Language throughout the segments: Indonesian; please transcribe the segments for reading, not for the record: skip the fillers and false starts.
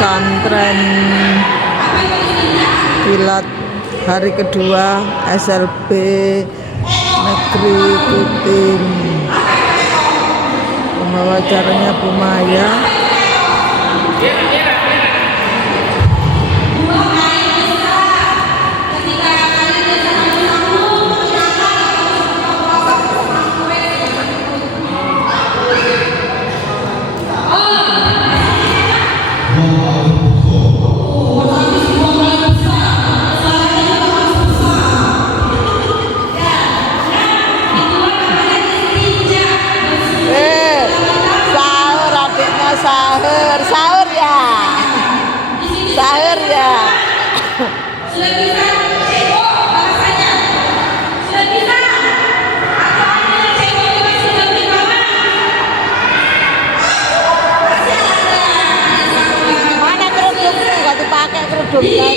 pesantren kilat hari kedua SLB Negeri Kutim. Pembawa acaranya Bu Maya. Sahur ya. Sahur ya. Sudah bisa cebok bahasanya. Sudah bisa. Atau ada cebok juga sudah di bawah. Masih ada. Mana kerudungnya? Gak dipakai kerudungnya.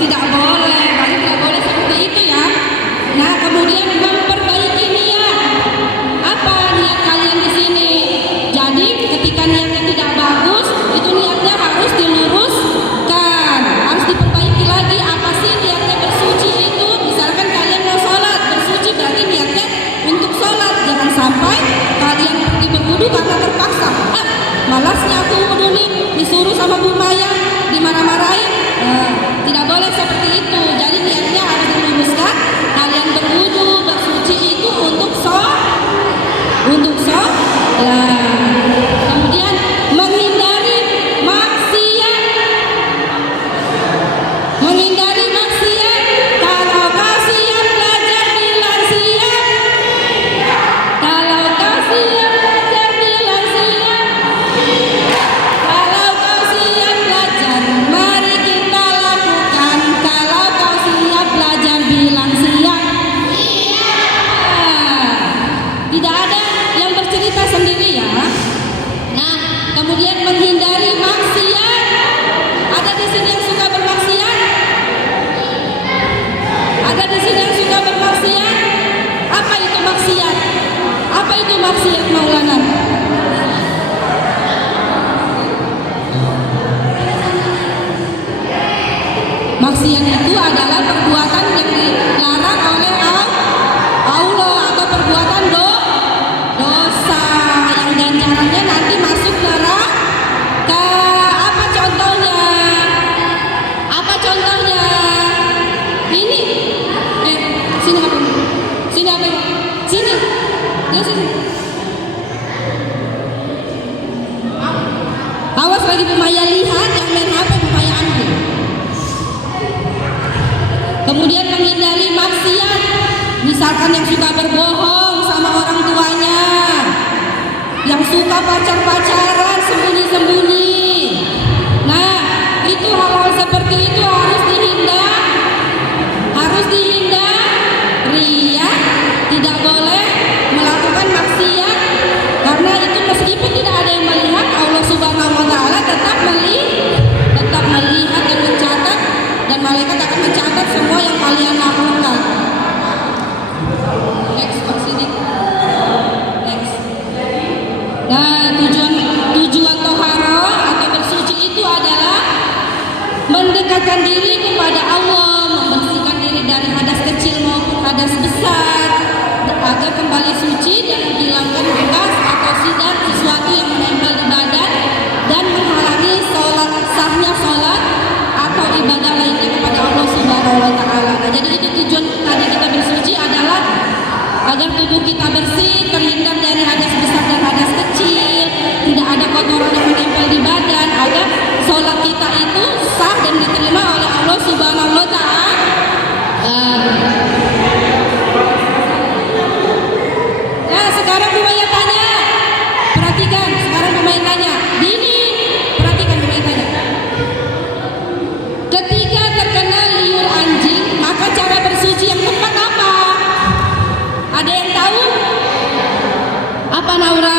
Tidak boleh, tidak boleh seperti itu ya. Nah, kemudian memperbaiki niat. Apa niat kalian di sini? Jadi ketika niatnya tidak bagus, itu niatnya harus diluruskan, harus diperbaiki lagi. Apa sih niatnya bersuci itu? Misalkan kalian mau sholat, bersuci berarti niatnya untuk sholat. Jangan sampai kalian pergi berwudu karena terpaksa. Malasnya aku wudu nih, disuruh sama Bu Maya, dimarah-marahin. Tidak boleh seperti itu. Jadi niatnya harus diluruskan. Kalian berwudu, bersuci itu untuk sholat. Kemudian menghindari maksiat. Kalau kasihan belajar bilang siap. Kalau kasihan belajar bilang siap. Kalau kau siap belajar, mari kita lakukan. Kalau kau siap belajar, bilang siap. Tidak ada yang bercerita sendiri ya. Nah, kemudian menghindari maksiat. Ada di sini yang suka bermaksiat? Ada di sini yang suka bermaksiat? Apa itu maksiat? Apa itu maksiat, Maulana? Maksiat itu adalah perbuatan yang dilarang oleh Allah atau perbuatan dosa yang ganjarannya nanti masuk neraka. Apa contohnya? Ini. Sini apa? Sini. Ya sini. Awas lagi Bu Maya lihat, yang main HP Bu Maya ambil. Kemudian menghindari maksiat. Misalkan yang suka berbohong sama orang tuanya, yang suka pacar-pacaran sembunyi-sembunyi. Nah, itu hal-hal seperti itu mendekatkan diri kepada Allah, membersihkan diri dari hadas kecil maupun hadas besar, agar kembali suci dan menghilangkan bekas atau sidar sesuatu yang menempel di badan dan menghalangi sahnya sholat atau ibadah lainnya kepada Allah Subhanahu wa Ta'ala. Nah, jadi itu tujuan tadi kita bersuci adalah agar tubuh kita bersih, terhindar dari hadas besar dan hadas kecil, tidak ada kotoran yang menempel di badan, agar sholat kita itu sah dan diterima oleh Allah Subhanahu wa Ta'ala. Nah, sekarang Bu Maya tanya, perhatikan. Sekarang Bu Maya tanya, Dini, perhatikan Bu Maya tanya. Ketika terkena liur anjing, maka cara bersuci yang tepat apa? Ada yang tahu? Apa Naura?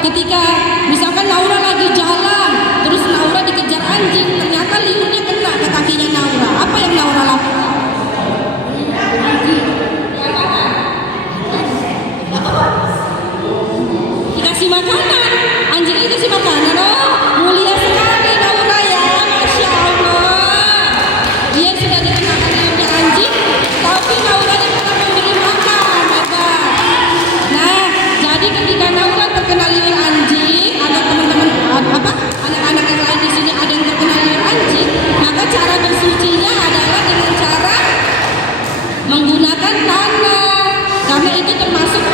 Ketika misalkan Naura lagi jalan, terus Naura dikejar anjing, ternyata liurnya kena ke kakinya Naura. Apa yang Naura lakukan? Dikasih makanan. Anjing itu dikasih makanan. Oh, mulia sekali Naura ya, Masya Allah. Dia sudah dikenakan liurnya anjing, tapi Naura yang tetap memberi makan. Hebat. Nah, jadi ketika Naura terkena liur anjing, atau teman-teman anak-anak yang lain di sini ada yang terkena liur anjing, maka cara bersucinya adalah dengan cara menggunakan tanah, karena itu termasuk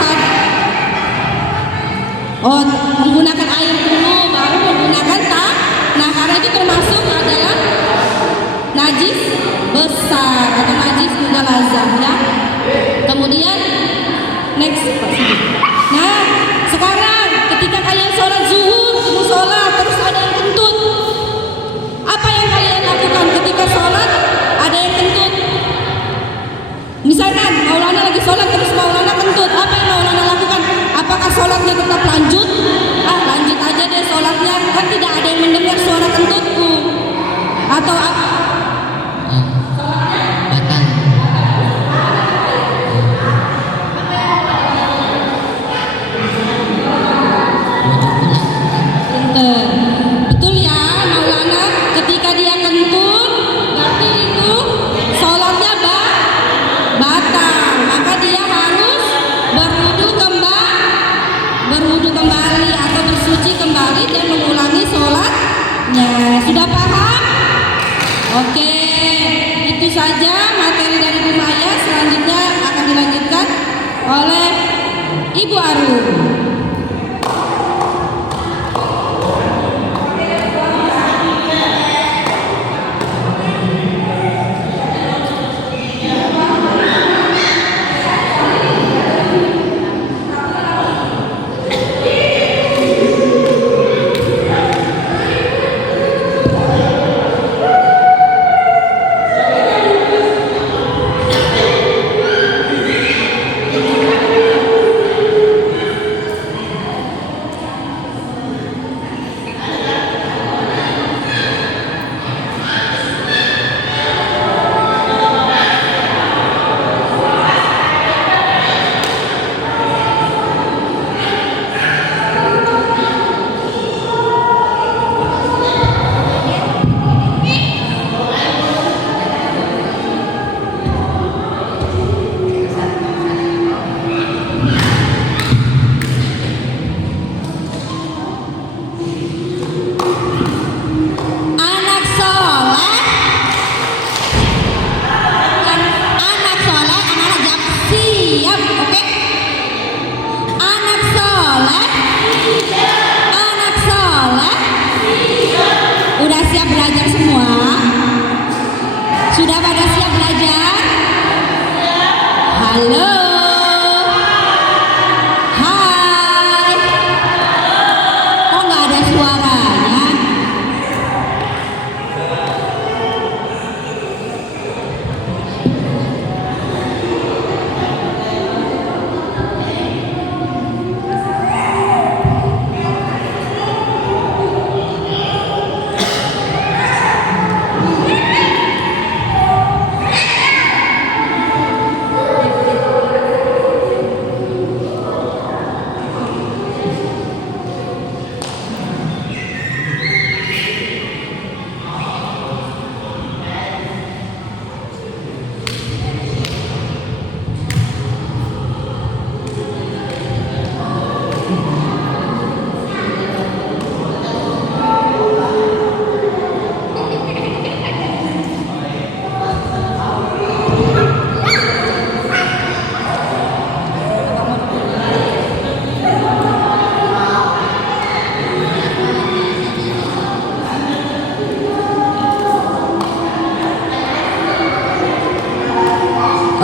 menggunakan air dulu, baru menggunakan tanah, karena itu termasuk adalah najis besar atau najis mughalazah ya. Kemudian next. Nah, sekarang ketika kalian sholat zuhur, sholat terus ada yang kentut, apa yang kalian lakukan ketika sholat ada yang kentut? Misalkan Maulana lagi sholat terus Maulana kentut, apa yang Maulana lakukan? Apakah sholatnya tetap lanjut? Lanjut aja deh sholatnya, kan tidak ada yang mendengar suara kentutku. Atau apa? Batal. Betul ya Maulana, ketika dia kentut berarti itu sholatnya batal, maka dia harus berwudu kembali atau bersuci kembali dan mengulangi sholatnya. Sudah paham? Oke, itu saja materi dari Bu Maya. Selanjutnya akan dilanjutkan oleh Ibu Arum.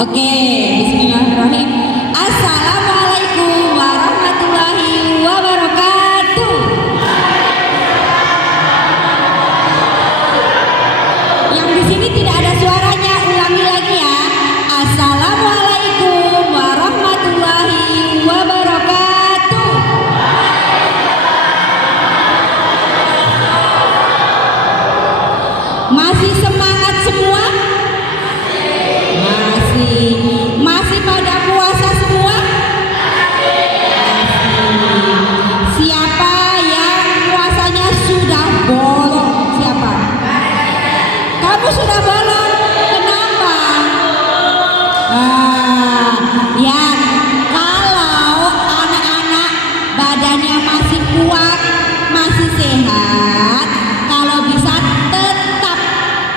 Oke, bismillahirrahmanirrahim. Assalamualaikum warahmatullahi wabarakatuh. Yang di sini tidak ada suaranya, ulangi lagi ya. Assalamualaikum warahmatullahi wabarakatuh. Masih semangat semua? Masih pada puasa semua? Siapa yang puasanya sudah bolong? Siapa? Kamu sudah bolong? Kenapa? Ya, kalau anak-anak badannya masih kuat, masih sehat, kalau bisa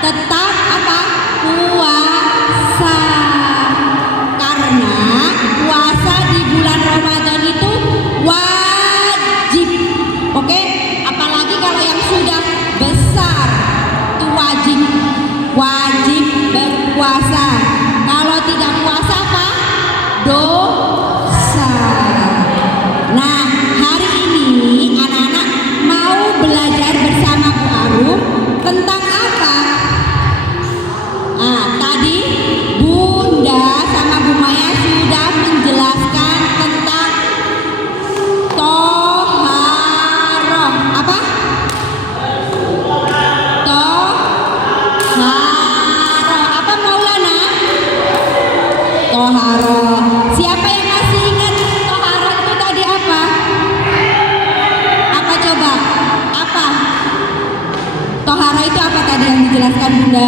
tetap apa? Puasa. Karena puasa di bulan Ramadan itu wajib. Oke? Apalagi kalau yang sudah besar itu wajib berpuasa. Kalau tidak puasa apa? Dosa. Nah, hari ini anak-anak mau belajar bersama Bu Arum tentang apa? Tadi Bunda sama Bu Maya sudah menjelaskan tentang toharoh. Apa? Toharoh. Apa Maulana? Toharoh. Siapa yang masih ingat toharoh itu tadi apa? Apa coba? Apa? Toharoh itu apa tadi yang dijelaskan Bunda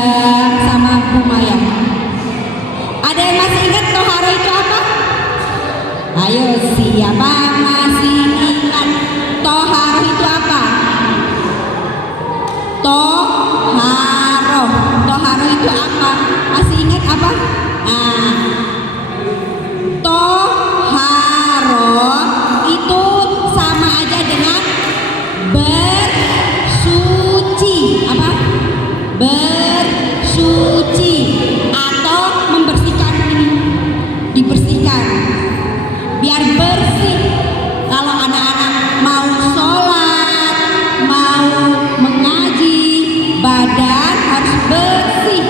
sama Bu Maya? Ada yang masih ingat toharoh itu apa? Ayo, siapa masih ingat toharoh itu apa? Toharoh. Toharoh itu apa? Masih ingat apa? Toharoh itu sama aja dengan bersuci. Apa? Bersuci atau membersihkan ini, dibersihkan biar bersih. Kalau anak-anak mau sholat, mau mengaji, badan harus bersih.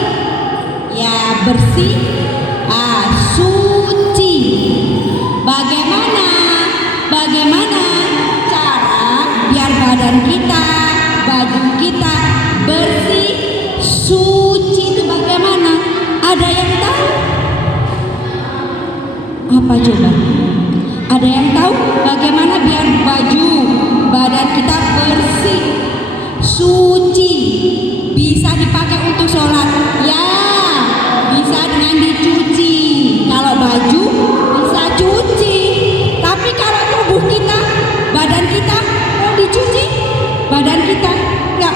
Ya bersih, suci. Bagaimana cara biar badan kita, baju kita bersih, suci itu bagaimana? Ada yang tahu? Apa coba? Ada yang tahu bagaimana biar baju badan kita bersih, suci, bisa dipakai untuk sholat? Ya, bisa dengan dicuci. Kalau baju bisa cuci. Tapi kalau tubuh kita, badan kita mau dicuci? Badan kita enggak,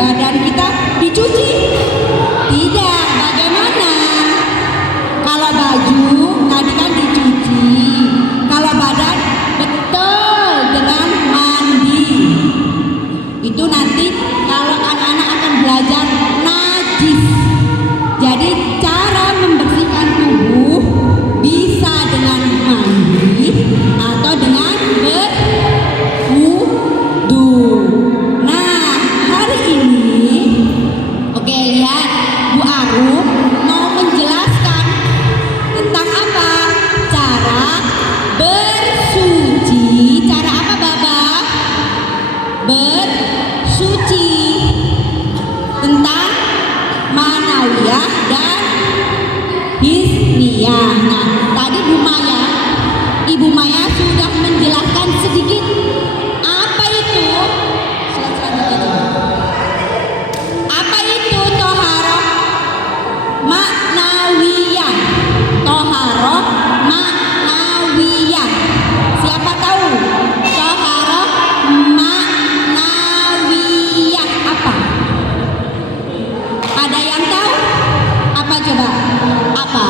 badan kita dicuci? Tidak. Bagaimana? Kalau baju tadi kan dicuci, kalau badan betul dengan mandi. Itu nanti kalau anak-anak akan belajar najis. Jadi cara membersihkan tubuh bisa dengan mandi atau dengan berwudu. Nah, hari ini oke, lihat Bu Arum mau menjelaskan tentang apa? Cara bersuci. Cara apa, Baba? Bersuci. Tentang manawiyah dan hisniyah. Nah, tadi Ibu Maya sudah menjelaskan sedikit apa itu. Apa itu toharoh maknawiyah? Toharoh maknawiyah. Siapa tahu toharoh maknawiyah apa? Ada yang tahu? Apa coba? Apa?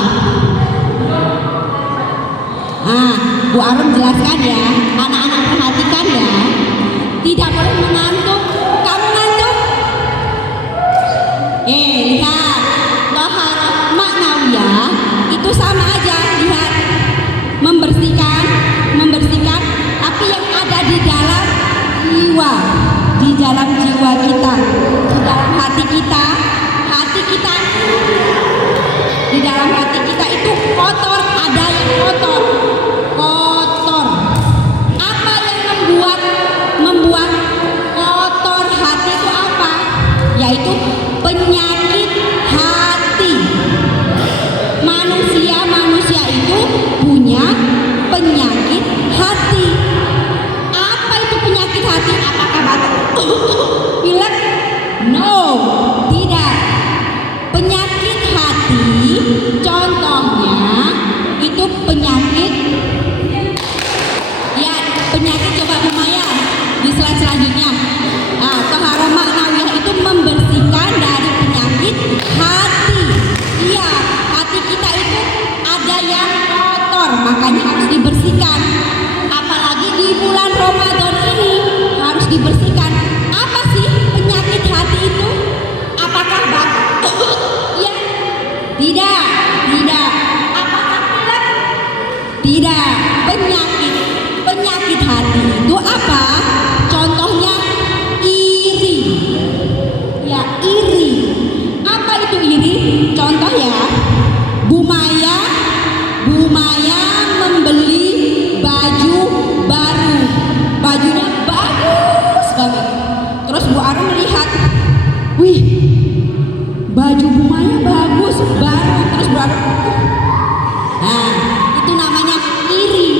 dalam jiwa kita, di dalam hati kita, di dalam hati kita itu kotor, ada yang kotor. Apa yang membuat kotor hati itu apa? Yaitu penyakit hati. Manusia itu punya penyakit hati. Apa itu penyakit hati? Apakah batuk? Pilek? No, tidak. Penyakit hati contohnya itu penyakit coba Bu Maya di slide selanjutnya. Tohara ma'nawiyah itu membersihkan dari penyakit hati. Iya, hati kita itu ada yang kotor, makanya harus dibersihkan. Apalagi di bulan Ramadan ini harus dibersihkan. Apa sih penyakit hati itu? Apakah batuk? Ya, tidak. Apakah pilek? Tidak. Penyakit hati itu apa? Contohnya iri. Ya, iri. Apa itu iri? Contoh ya, Bu Maya membeli baju baru. Bajunya bagus banget. Terus Bu Arum melihat, wih, baju Bu Maya bagus, baru. Terus Bu Arum, nah, itu namanya iri.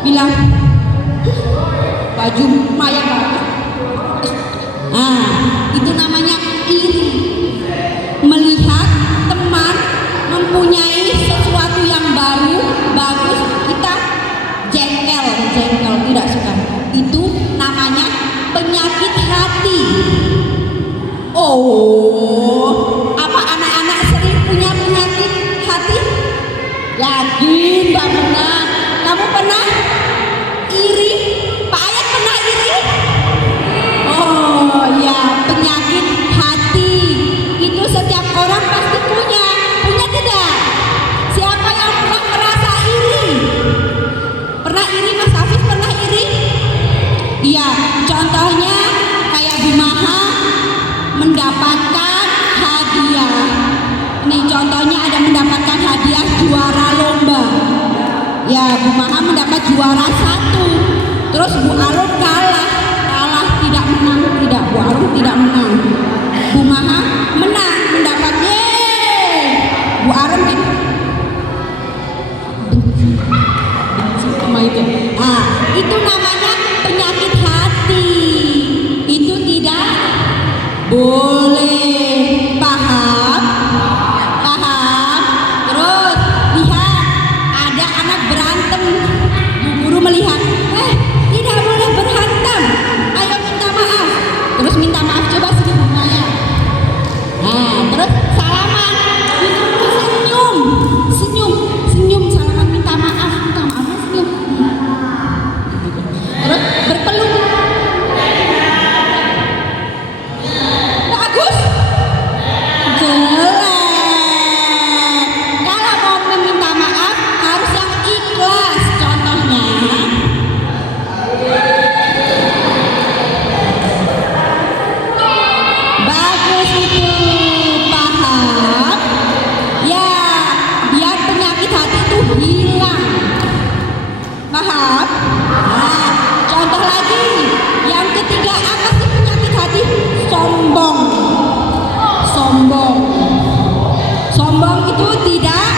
Bilang, baju Maya bagus. Nah, itu namanya iri. Melihat teman mempunyai sesuatu yang baru, bagus, kita jengkel, tidak suka. Itu namanya penyakit hati. Oh, apa anak-anak sering punya penyakit hati? Yakin Mbak Muna? Kamu pernah iri? Pak Ayat pernah iri? Oh ya, penyakit hati itu setiap orang pasti punya tidak? Siapa yang pernah merasa iri? Pernah iri, Mas Hafiz pernah iri? Iya, contohnya kayak Bu Maha mendapatkan hadiah. Nih contohnya ada mendapatkan hadiah juara lomba. Ya, Bu Maha mendapat juara 1. Terus Bu Arum kalah tidak menang, tidak. Bu Arum tidak menang. Bu Maha menang, mendapat Bu Arum benci sama itu. Nah, itu namanya penyakit hati. Itu tidak boleh. Paham? Terus lihat, ada anak berantem. Bu guru melihat, tidak boleh berantem. Ayo minta maaf. Terus minta maaf, coba sini Bu Maya. Nah, terus salaman. Senyum, salaman minta maafnya senyum. Terus berpeluk. Bagus. Jelek. Kalau mau meminta maaf harus yang ikhlas. Contohnya, bagus itu. Paham? Ya, biar penyakit hati itu hilang. Paham? Nah, contoh lagi. Yang ketiga, apa sih penyakit hati? Sombong itu tidak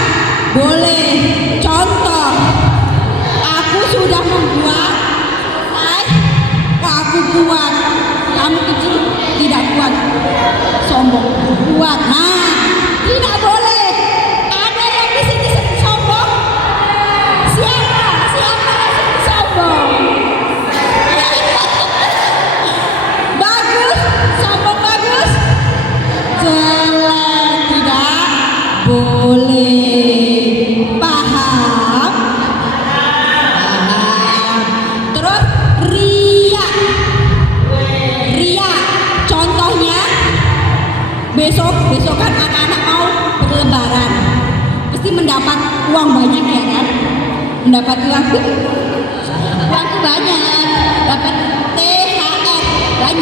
boleh. Contoh, aku sudah membuat, aku kuat. Kamu kecil, tidak kuat. Sombong, kuat. Nah, tidak boleh. Ada yang di sini sombong? Siapa yang sombong? Bagus, sombong bagus. Jelek, tidak boleh. Paham? Terus ria. Contohnya, besok kan anak-anak mau berlebaran, pasti mendapat uang banyak ya kan? Mendapat uang tuh banyak, dapat THR banyak.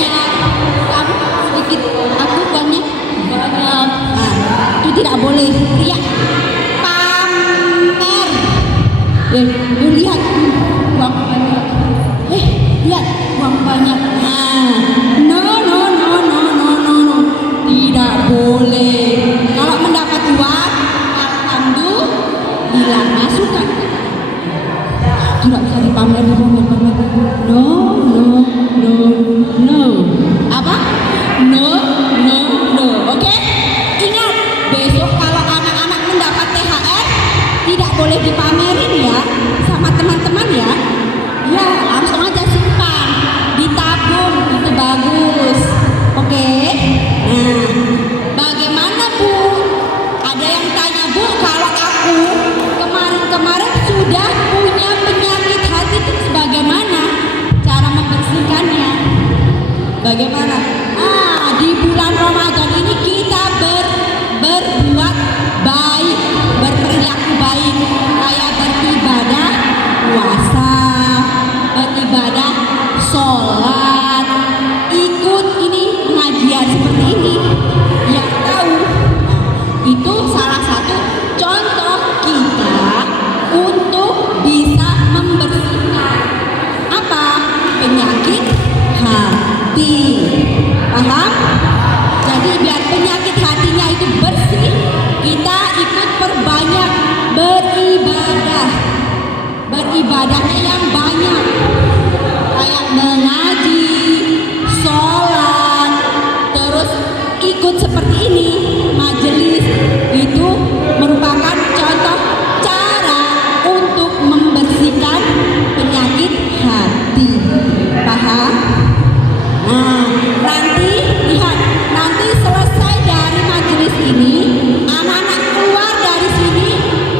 Bagaimana? Di bulan Ramadan ini kita berbuat baik, berperilaku baik, kayak beribadah puasa, beribadah sholat, ikut ini pengajian seperti ini. Yang tahu, itu salah satu contoh kita untuk bisa membersihkan apa? Penyakit hati. Paham? Jadi biar penyakit hatinya itu bersih, kita ikut perbanyak beribadah. Beribadahnya yang banyak, kayak mengaji, sholat, terus ikut seperti ini, majelis. Itu merupakan contoh cara untuk membersihkan penyakit hati. Paham? Nah, nanti lihat, nanti selesai dari majelis ini, anak-anak keluar dari sini,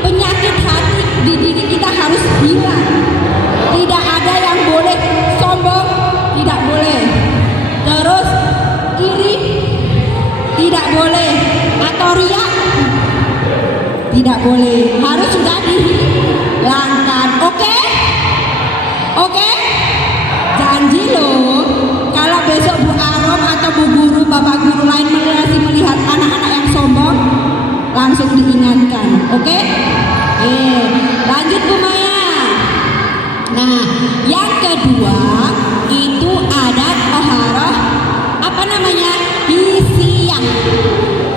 penyakit hati di diri kita harus hilang. Tidak ada yang boleh sombong, tidak boleh. Terus iri, tidak boleh. Atau riak, tidak boleh. Harus sudah dihilangkan. Oke? Oke? Janji loh. Kalau besok Bu Arom atau Bu Guru, Bapak Guru lain melihat anak-anak yang sombong, langsung diingatkan. Oke? Lanjut Bu Maya. Nah, yang kedua itu ada toharoh, apa namanya? Hisiyah.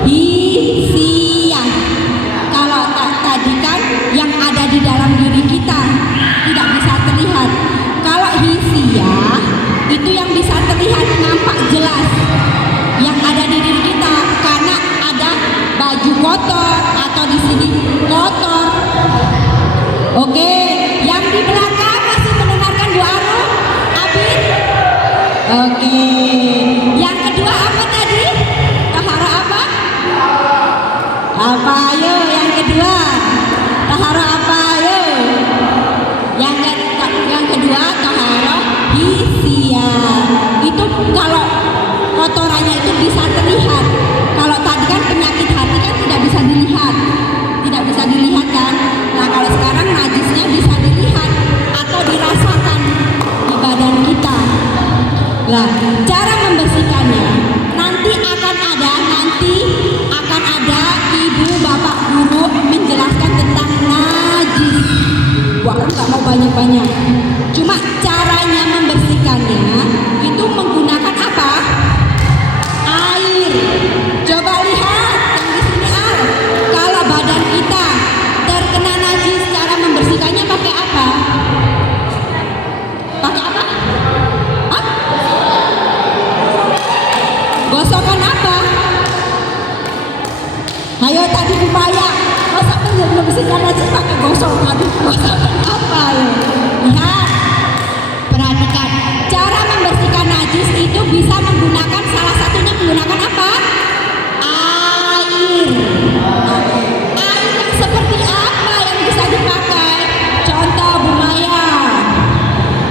Hisiyah. Kalau tadi kan yang ada di dalam diri kita tidak bisa terlihat. Kalau hisiyah itu yang bisa terlihat, nampak jelas, yang ada di diri kita, karena ada baju kotor atau di sini kotor. Oke, yang di belakang masih mendengarkan Bu Arum? Abid? Oke. Yang kedua apa tadi? Tahara apa? Apa ayo yang kedua? Tahara apa ayo? Yang kedua tahara hisiyah. Itu kalau kotorannya itu bisa terlihat. Kalau tadi kan penyakit hati kan tidak bisa dilihat. Tidak bisa dilihat kan? Nah, kalau sekarang najisnya bisa dilihat atau dirasakan di badan kita. Nah, cara membersihkannya nanti akan ada ibu bapak guru menjelaskan tentang najis. Wah, nggak mau banyak-banyak. Cuma caranya membersihkannya itu menggunakan apa? Air. Coba lihat yang di sini Al. Kalau badan kita terkena najis, cara membersihkannya pakai apa? Pakai apa? Hah? Gosokan apa? Ayo tadi upaya. Masa membersihkan najis pakai gosokan? Gosokan apa ya? Lihat. Perhatikan. Cara membersihkan najis itu bisa menggunakan, salah satunya menggunakan apa? Air. Air yang seperti apa yang bisa dipakai? Contoh Bu Maya.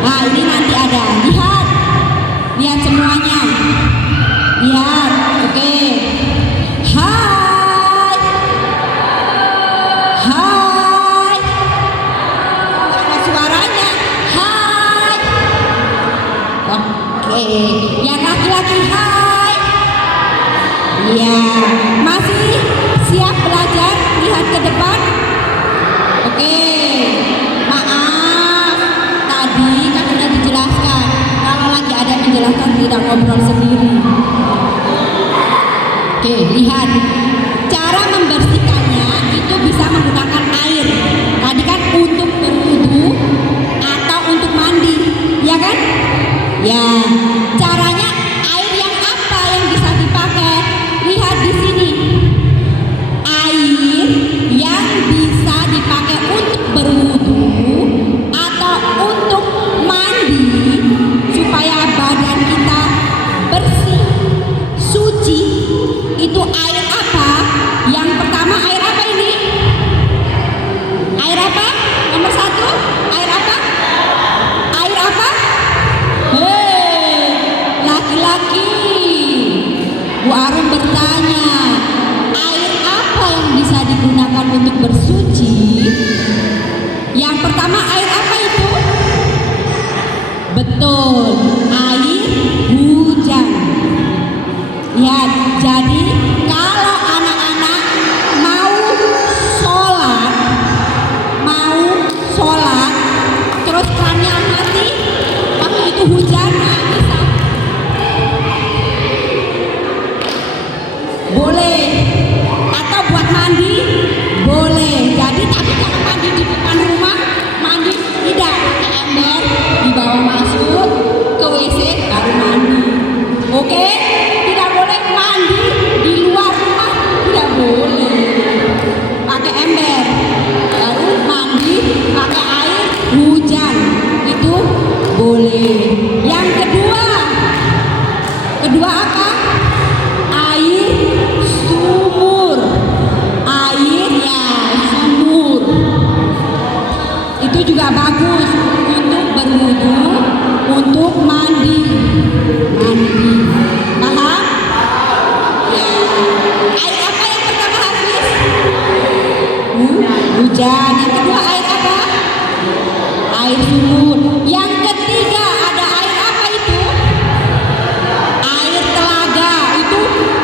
Nah, ini nanti ada. Lihat. Lihat semuanya. Lihat. Oke. Hai. Hai. Ada suaranya. Hai. Oke. Yang laki-laki hai. Ya, masih siap belajar? Lihat ke depan. Oke. Maaf, tadi kan sudah dijelaskan. Kalau lagi ada yang menjelaskan, tidak ngobrol sendiri. Oke, lihat. Cara membersihkannya itu bisa menggunakan air. Tadi kan untuk berwudu atau untuk mandi, ya kan? Ya. Caranya air yang apa yang bisa dipakai? Lihat di sini. Air yang bisa dipakai untuk berwudu atau untuk mandi supaya badan kita bersih, suci. Itu air apa? Yang pertama air apa ini? Air apa? Nomor 1, air apa? Air apa? lagi. Bu Arum bertanya, air apa yang bisa digunakan untuk bersuci? Yang pertama, air apa itu? Betul, air hujan. Ya, jadi kalau anak-anak mau sholat, terus kerannya mati, waktu itu hujan, nah bisa. Boleh. Atau buat mandi, boleh. Jadi tapi kalau mandi di depan rumah, mandi tidak pakai ember, dibawa masuk ke WC baru mandi. Oke? Tidak boleh mandi di luar rumah, tidak boleh. Pakai ember, baru mandi pakai air hujan, itu boleh. Yang kedua apa? Air sumur. Sumur itu juga bagus untuk berwudu, untuk mandi. Paham? Ya. Air apa yang pertama, Hafiz? Hujan. Yang kedua air apa? Air sumur. Yang ketiga ada air apa itu? Air telaga. Itu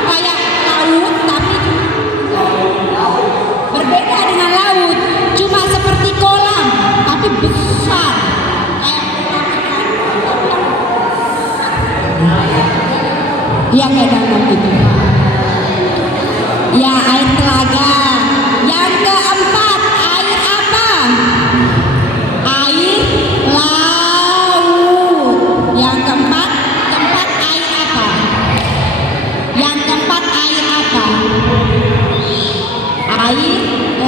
kayak laut tapi berbeda dengan laut. Cuma seperti kolam tapi besar. Kayak kolam ikan. Iya kayak danau itu. Ya, air telaga. Yang keempat, air apa? Air laut. Yang keempat air apa? Yang keempat air apa? Air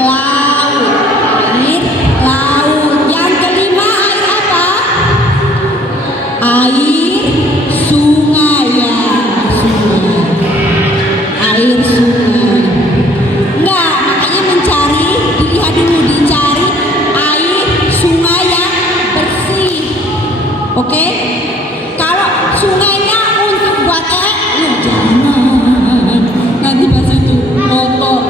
laut. Air laut. Yang kelima air apa? Air sungai ya. Air sungai. Enggak, makanya dilihat dulu, dicari air sungai yang bersih. Oke? Kalau sungainya untuk buat jangan. Nanti pas itu kotor.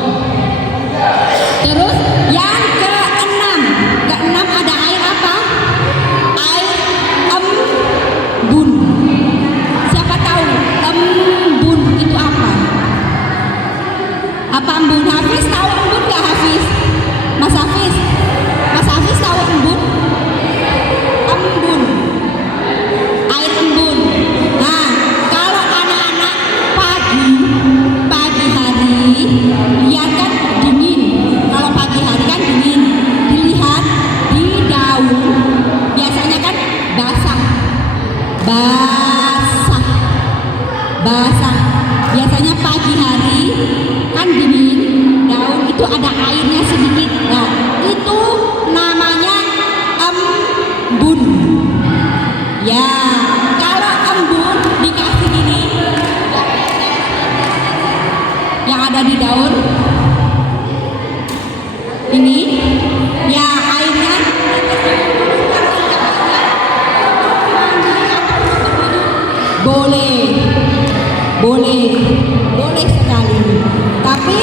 Terus yang keenam ada air apa? Air embun. Siapa tahu embun itu apa? Apa embun? Hafiz tahu embun nggak, Hafiz? Mas Hafiz tahu embun? Embun, air embun. Nah, kalau anak-anak pagi hari lihat kan dingin. Kalau pagi hari kan dingin, dilihat di daun biasanya kan basah. Biasanya pagi hari kan dingin, daun itu ada airnya sedikit. Nah, itu namanya embun. Ya, kalau embun dikasih gini, yang ada di daun ini, ya airnya boleh sekali. Tapi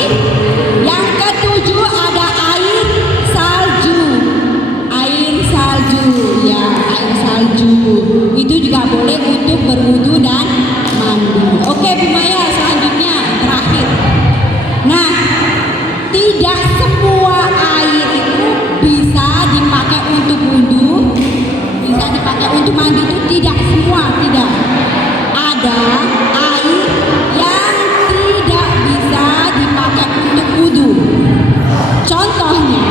yang ketujuh ada air salju. Ya, air salju itu juga boleh untuk berwudu dan mandi. Oke, Bu Maya, selanjutnya terakhir. Nah, tidak semua air itu bisa dipakai untuk wudu, bisa dipakai untuk mandi, itu tidak semua, tidak. Ada air yang tidak bisa dipakai untuk wudu. Contohnya,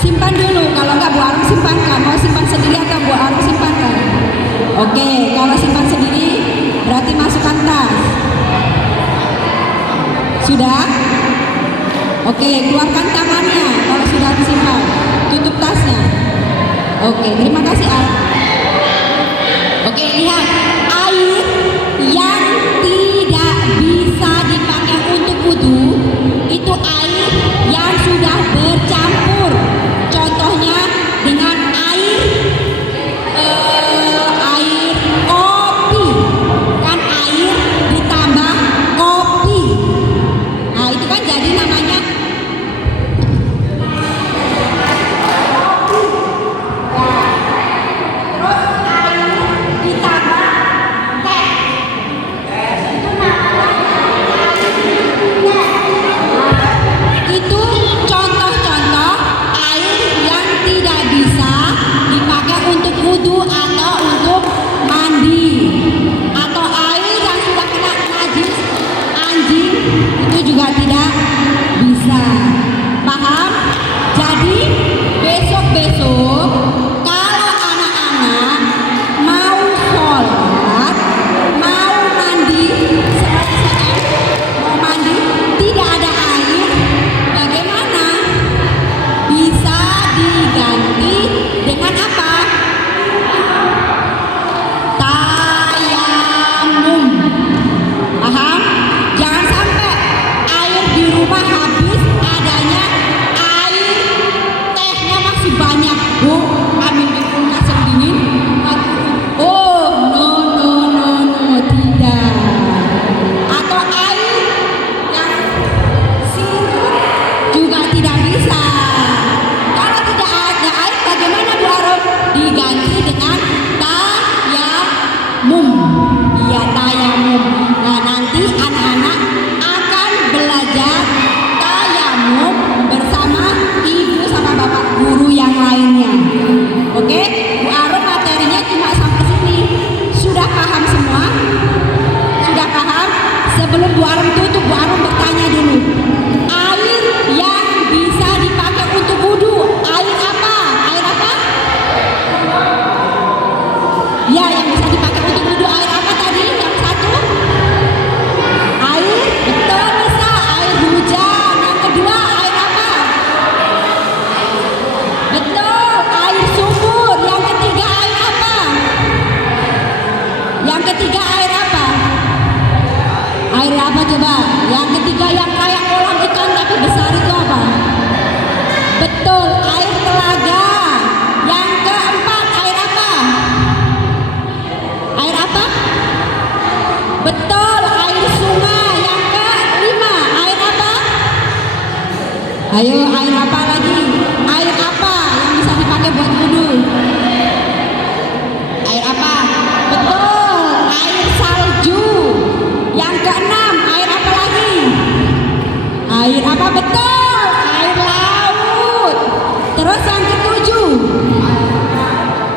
simpan dulu, kalau nggak Bu Arum simpankan. Mau simpan sendiri atau Bu Arum simpankan? Oke, kalau simpan sendiri berarti masukkan tas. Sudah? Oke, keluarkan tangannya kalau sudah disimpan. Tutup tasnya. Oke, terima kasih Al. Oke, lihat. Air yang tidak bisa dipakai untuk wudu itu air yang sudah bercampur. Contohnya dengan air Ayo, air apa lagi? Air apa yang bisa dipakai buat wudhu? Air apa? Betul, air salju. Yang keenam, air apa lagi? Air apa? Betul, air laut. Terus yang ketujuh.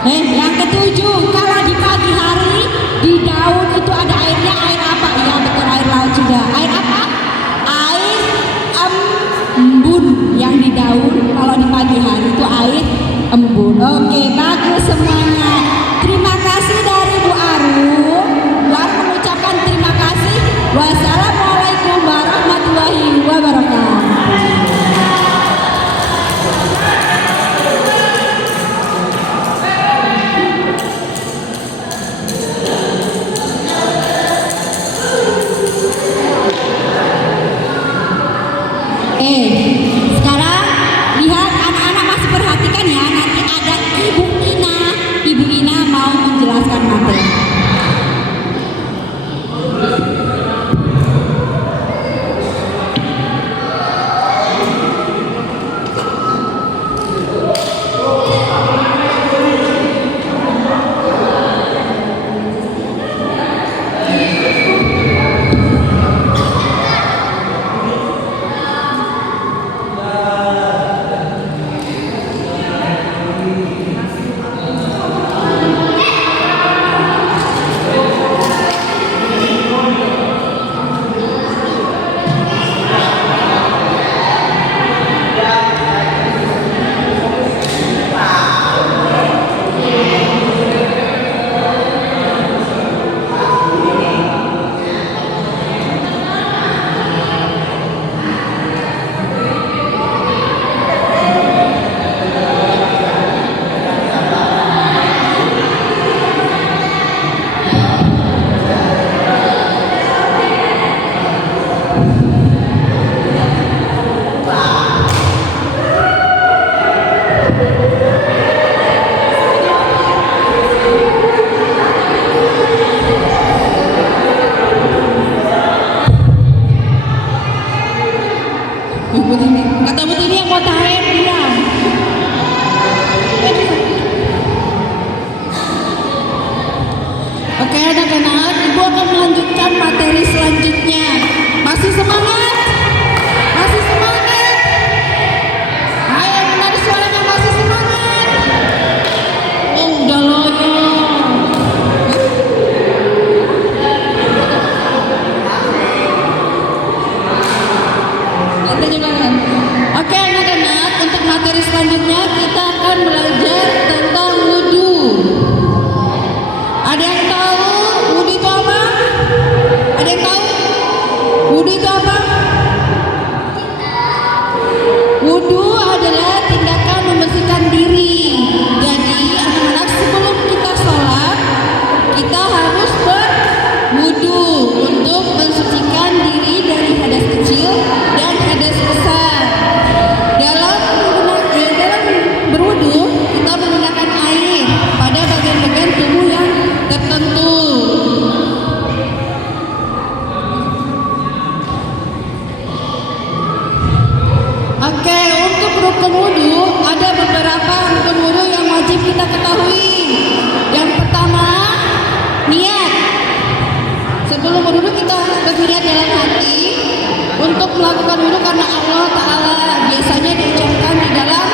Yang ketujuh, kalau di pagi hari di daun itu ada airnya, air apa? Ya betul, air laut juga. Air apa? Air embun. Yang di daun kalau di pagi hari itu air embun. Oke, bagus semuanya. Terima kasih dari Bu Arum. Bu Arum mengucapkan terima kasih. Wassalamualaikum warahmatullahi wabarakatuh. Sekarang lihat anak-anak masih perhatikan ya. Nanti ada Ibu Ina. Ibu Ina mau menjelaskan materi. Kata Bu Tini yang mau tahir dia. Oke anak-anak, Ibu akan melanjutkan materi selanjutnya. Masih semangat? Masih semangat? Ayo menarik suaranya, masih semangat? Oh udah loyo. Oke anak-anak, untuk materi selanjutnya kita akan belajar tentang wudhu. Ada yang tahu wudhu itu apa? Ada yang tahu? Wudhu itu apa? Wudhu adalah tindakan membersihkan diri. Jadi anak-anak, sebelum kita sholat, kita harus berwudhu untuk mensucikan diri dari hadas kecil dan hadas besar. Dalam berwudhu, kita menggunakan air pada bagian-bagian tubuh yang tertentu. Oke, untuk rukun wudhu ada beberapa rukun wudhu yang wajib kita ketahui. Yang pertama, niat. Sebelum berwudhu kita harus berniat dalam hati untuk melakukan wudhu karena Allah Ta'ala. Biasanya diucapkan di dalam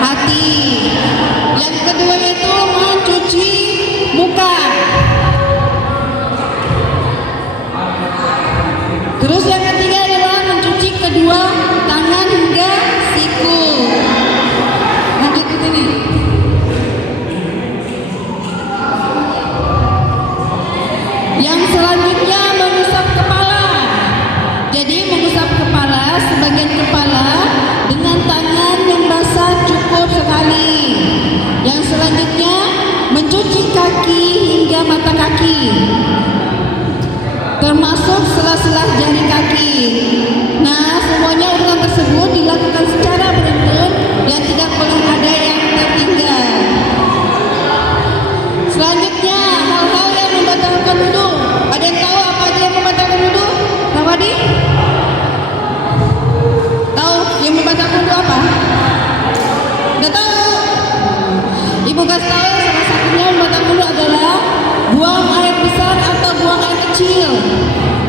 hati. Yang kedua itu mencuci muka. Terus yang ketiga adalah mencuci kedua tangan hingga siku. Lanjut ke sini. Yang selanjutnya mengusap kepala. Jadi mengusap kepala, sebagian kepala dengan tangan yang basah cukup sekali. Yang selanjutnya mencuci kaki hingga mata kaki, termasuk sela-sela jari kaki. Nah, semuanya urutan tersebut dilakukan secara beruntun dan tidak boleh ada yang tertinggal. Selanjutnya, hal-hal yang membatalkan wudhu. Ada yang tahu apa aja yang membatalkan wudhu? Rawadi? Tahu yang membatalkan salah satunya membatalkan wudu adalah buang air besar atau buang air kecil.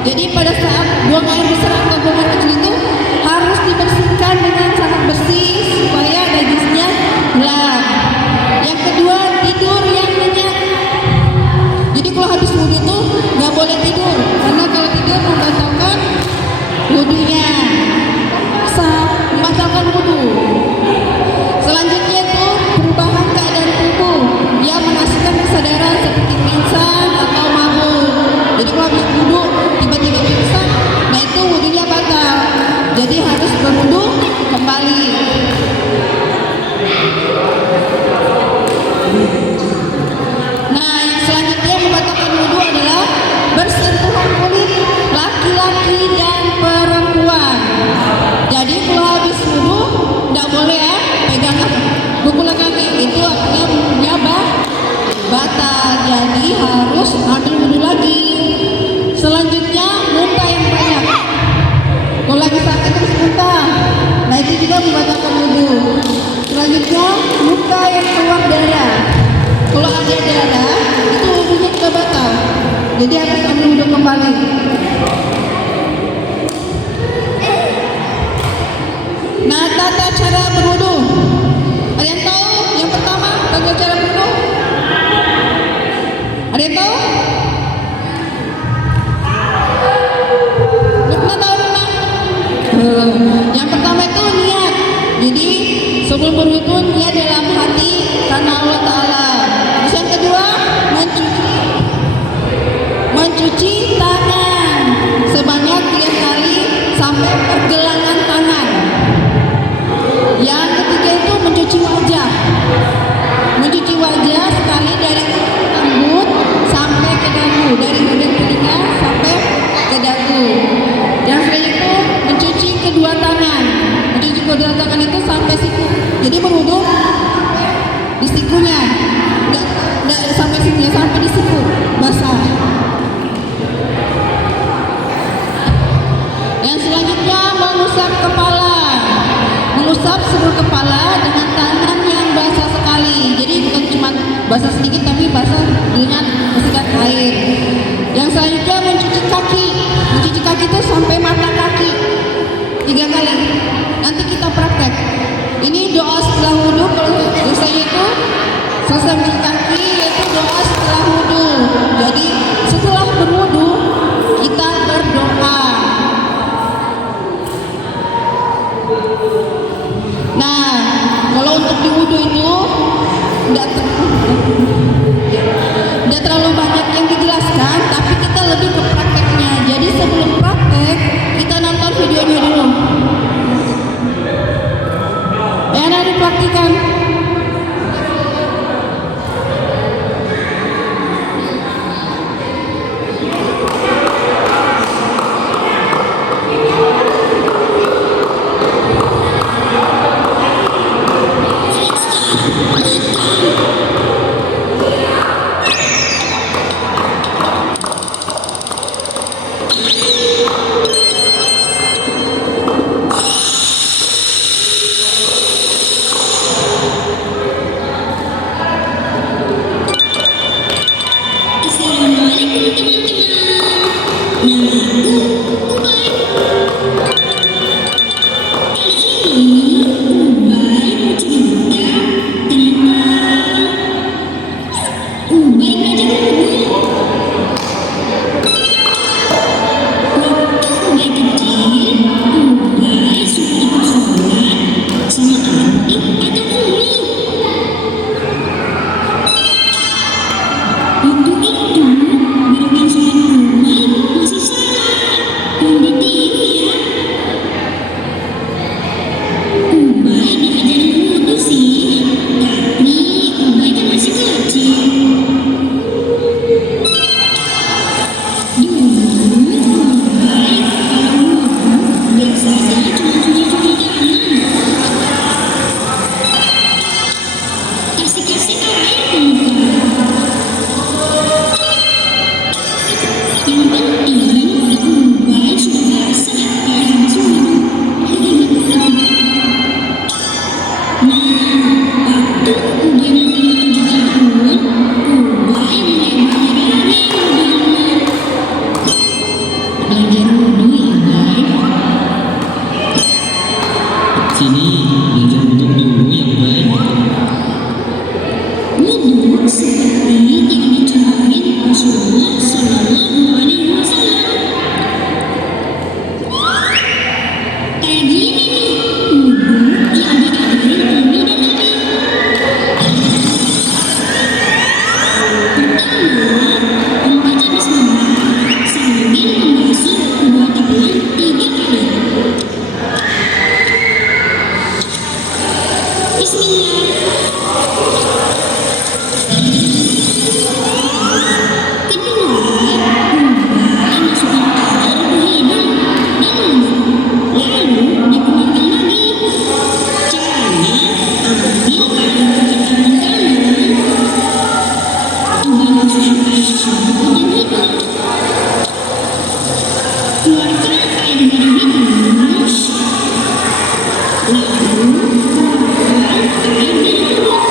Jadi pada saat buang air besar atau buang air kecil itu harus dibersihkan dengan sangat bersih supaya najisnya hilang. Yang kedua, tidur yang nyenyak. Jadi kalau habis wudu itu nggak boleh tidur, karena kalau tidur membatalkan wudunya, membatalkan wudu. Selanjutnya itu perubahan keadaan tubuh yang menghasilkan kesadaran seperti pingsan atau mabuk. Jadi kalau habis wudu tiba-tiba pingsan, nah itu wudunya batal. Jadi harus berwudu kembali. Nah, yang selanjutnya membatalkan wudu adalah bersentuhan kulit laki-laki dan perempuan. Jadi kalau habis wudu tidak boleh ya pegang pukulan kaki, itu artinya wudunya batal. Jadi harus ambil wudu lagi. Selanjutnya muntah yang banyak. Kalau lagi sakit terus muntah, nah itu juga membatalkan wudu. Selanjutnya muka yang keluar darah. Kalau ada darah itu wudunya juga batal. Jadi harus ambil wudu kembali. Nah, tata cara berwudu. Ada yang tahu? Yang pertama, tata cara berwudu. Ada yang tahu? Nggak pernah tahu memang? Yang pertama itu niat. Jadi sebelum berwudu niat dalam hati karena Allah Ta'ala. Terus yang kedua, mencuci tangan sebanyak 3 kali sampai pergelangan tangan. Yang ketiga itu mencuci wajah. Mencuci wajah sekali dari rambut sampai ke dagu, dari ujung telinga sampai ke dagu. Yang selanjutnya itu mencuci kedua tangan. Mencuci kedua tangan itu sampai siku. Jadi berwudu di sikunya, nggak sampai sikunya, sampai di siku basah. Yang selanjutnya mengusap kepala. Mengusap seluruh kepala dengan tangan yang basah sekali. Jadi bukan cuma basah sedikit tapi basah dengan sikat air. Yang selanjutnya mencuci kaki. Mencuci kaki itu sampai mata kaki 3 kali. Nanti kita praktek. Ini doa setelah wudu. Kalau biasanya itu selesai mencuci kaki yaitu doa setelah wudu. Jadi setelah berwudu kita berdoa. Nah, kalau untuk di wudu itu tidak terlalu banyak yang dijelaskan, tapi kita lebih ke prakteknya. Jadi sebelum praktek kita nonton videonya dulu. Enak dipraktikan. seperti yang dicontohin Rasulullah Shallallahu Alaihi Wasallam. Kayak gini nih, wudhu yang diajarin Umi dan Abi. Pertama, membaca bismillah sambil membasuh kedua tangan 3 kali. Bismillah. Kedua, membuang masukkan air ke hidung dan mulut, lalu dikeluarkan lagi. Caranya, ambil air pakai tangan kanan, coba masukkan air ke bagian hidung. Keluarkan air dari hidung, lalu keluarkan air dari mulut.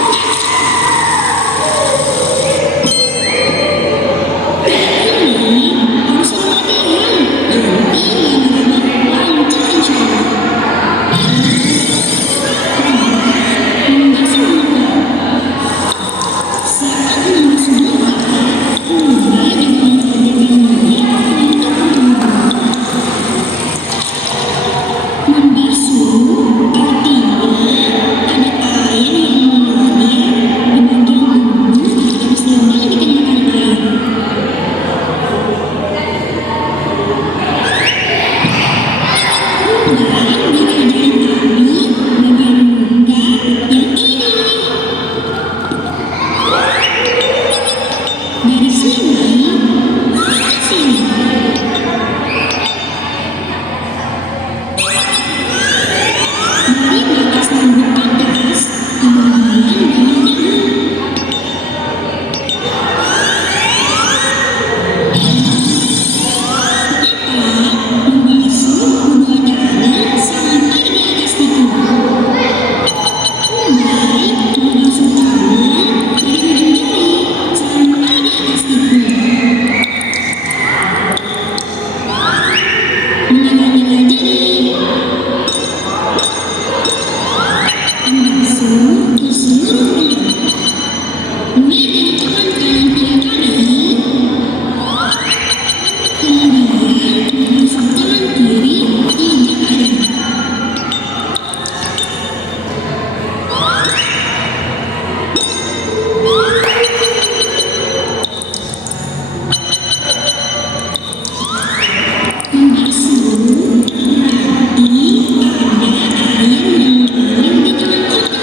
Ini harus latihan, nanti lama-lama lancar insya Allah. Membasuh muka. Saat membasuh muka, Umi juga memperhatikan minyak untuk membuang. Membasuh artinya ada air yang mengalir di bagian tubuh yang sedang dikenakan air. Mulai diajarin Abi bagian muka yang ini nih. Dari sini ke sini. Dari batas rambut atas ke bagian bawah dagu. Membasuh kedua tangan sampai di atas siku. Mulai membasuh tangan dari ujung jari sampai di atas siku. Menyela-nyela jari. Membasuh ke seluruh mulut. Megang tangan kanan 3 kali. Kemudian membasuh tangan kiri 3 kali. Membasuh berarti ada air mengalir di tangan kita.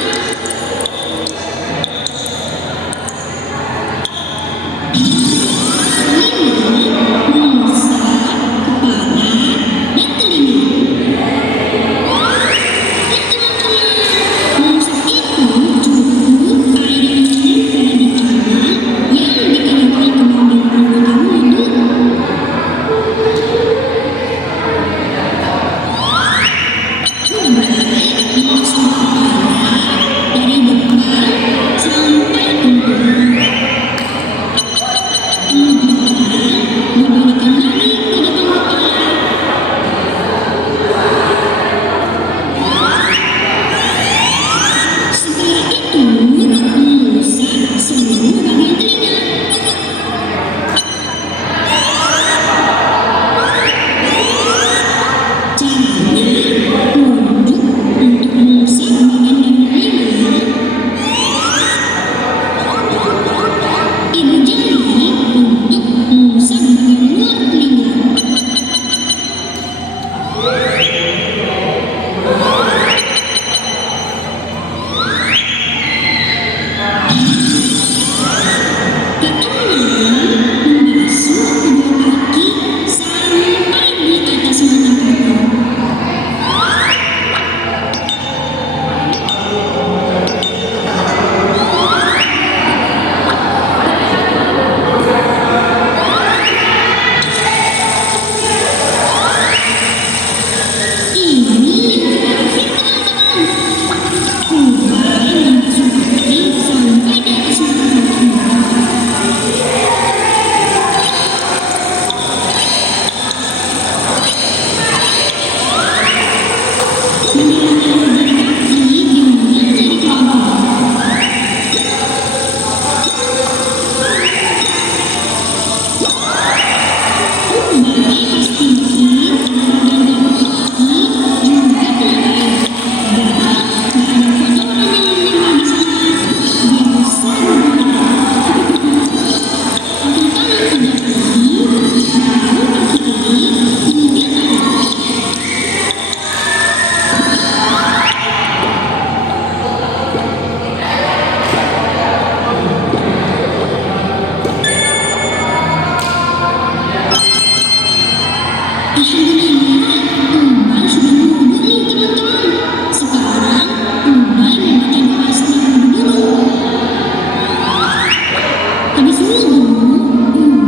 Habis wudhu,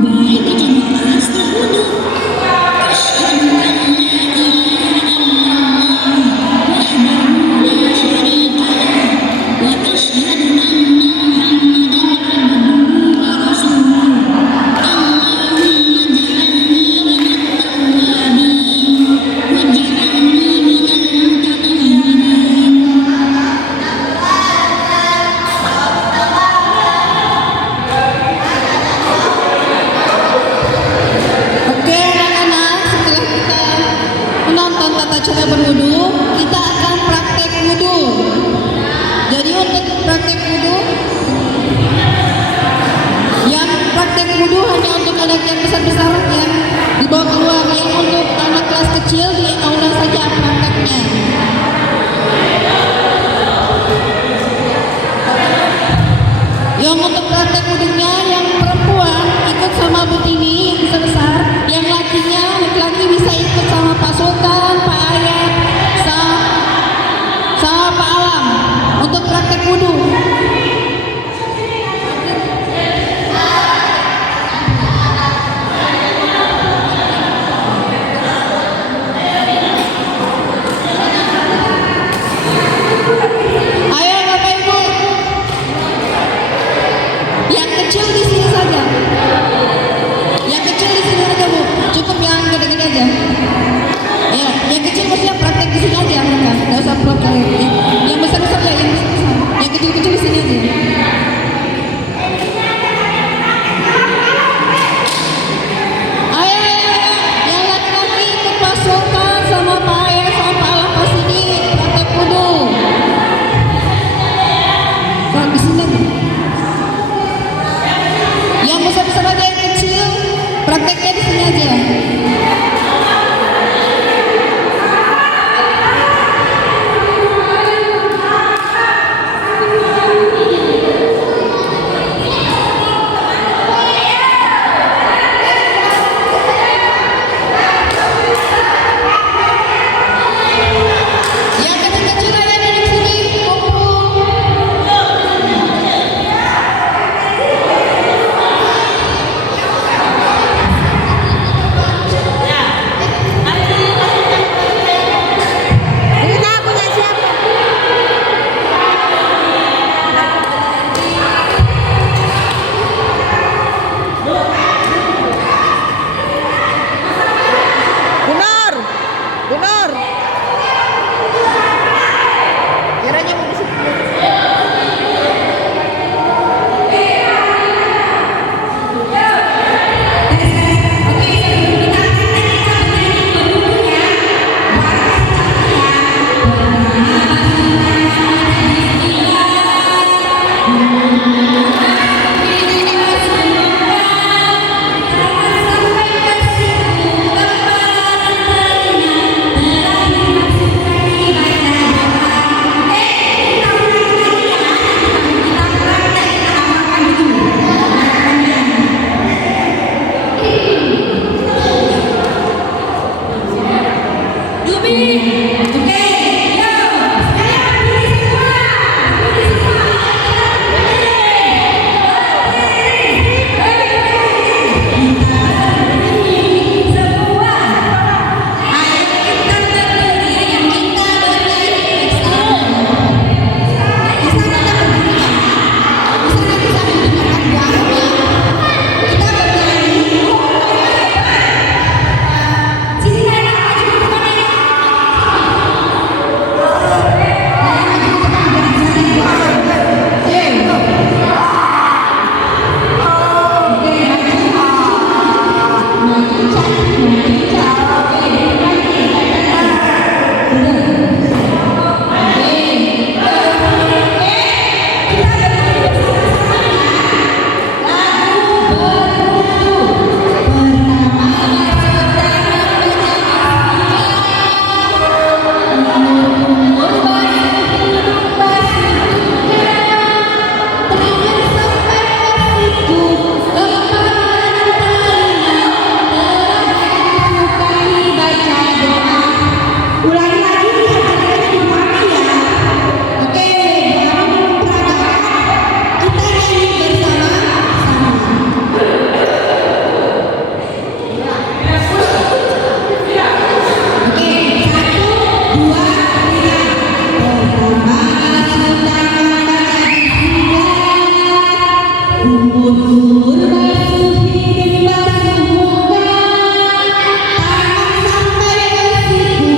baik baca doa setelah wudhu. Asyhadu an la ilaha illallah wahdahu la syarika lah wa asyhadu anna Muhammadan abduhu wa rasuluh. Allahumma ja'alni minat tawwabin waj'alni minal mutatahhirin. Oke anak-anak, setelah kita menonton tata cara berwudu, kita akan praktek wudu. Jadi untuk praktek wudu, yang praktek wudu hanya untuk anak yang besar-besar yang dibawa keluar, yang untuk anak kelas kecil di aula saja prakteknya. Yang untuk praktek wudunya yang perempuan ikut sama Bu Tini yang besar-besar, yang laki-laki bisa ikut sama Pak Sultan, Pak Ayat, sama Pak Alam untuk praktek wudu. Ayo Bapak Ibu, yang kecil di sini saja. Yang kecil di sini aja Bu, cukup yang gede-gede aja. Ya, yang kecil maksudnya praktek di sini aja mereka, nggak usah praktek. Yang besar-besar ya, yang besar-besar. Yang kecil-kecil di sini aja. Ayo, yang laki-laki ikut Pak Sultan sama Pak Ayah sama Pak Alam pas ini praktek wudu. Pak di sini aja. Yang besar-besar aja, yang kecil prakteknya di sini aja. Umur basuh hidung basuh muka, tangan sampai ke siku,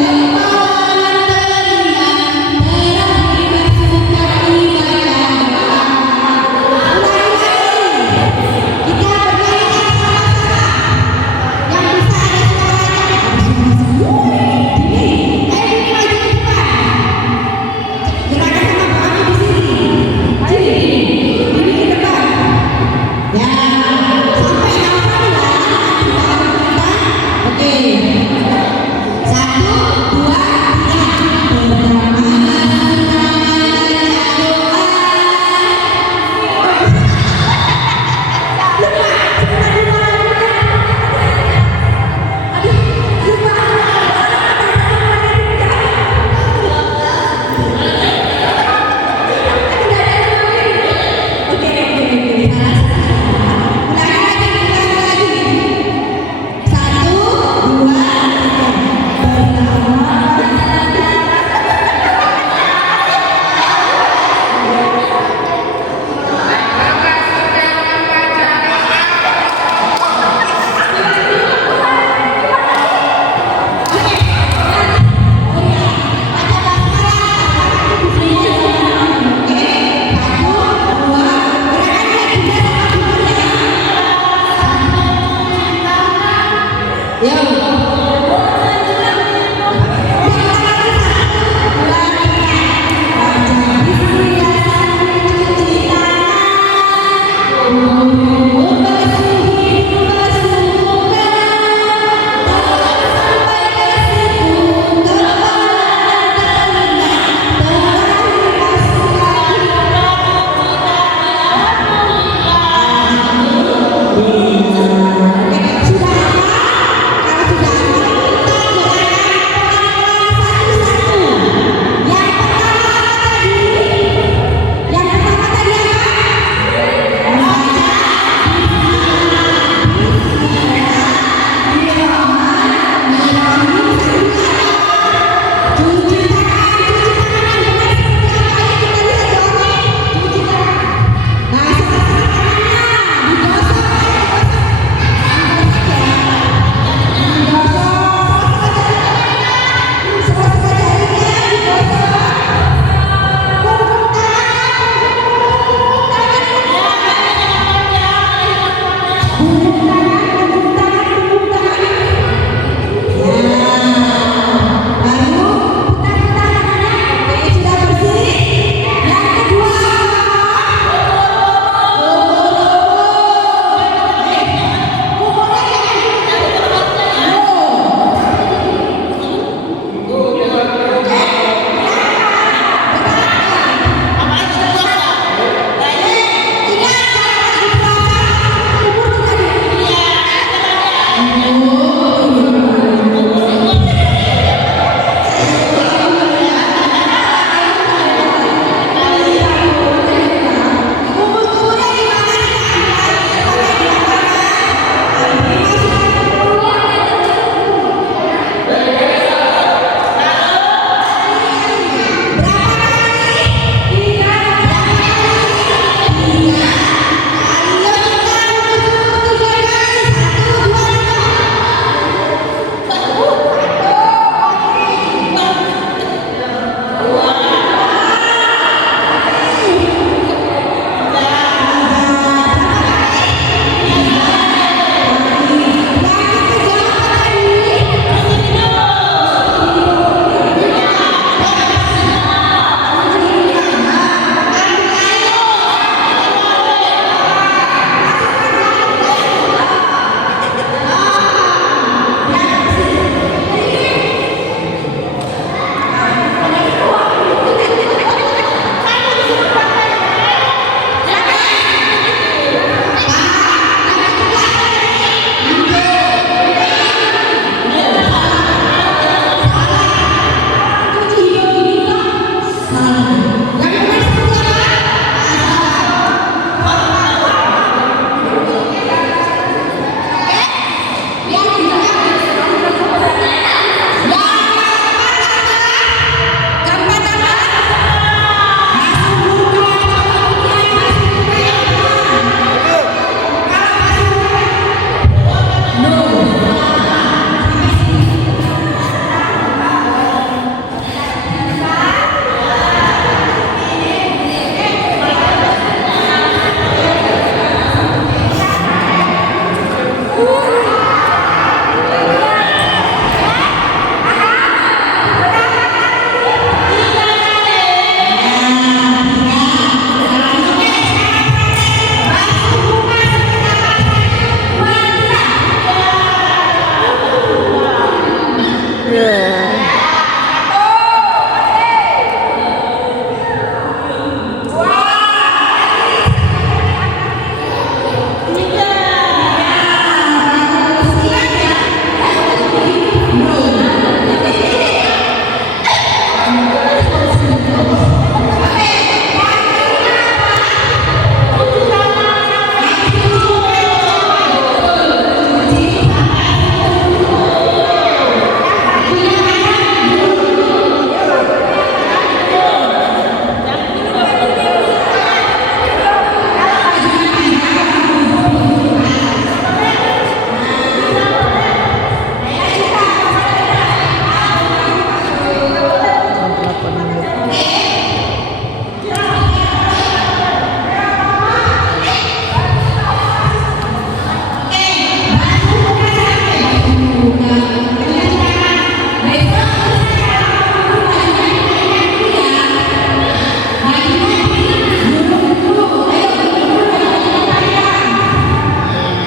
kepala telinga, terakhir basuh kaki baca doa. Ulangi lagi, kita bernyanyi sama-sama. Yang bisa ada suaranya, ini, ayo maju ke depan. Gerakan sama kami di sini. Ini ke depan. Ya, sampai hafal ya. Oke. 1, 2, 3. Pertama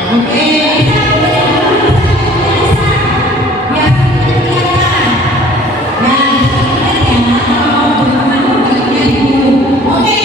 Oke, bisa biar kelihatan. Nah, ingat ya, kalau mau baliknya dulu. Oke,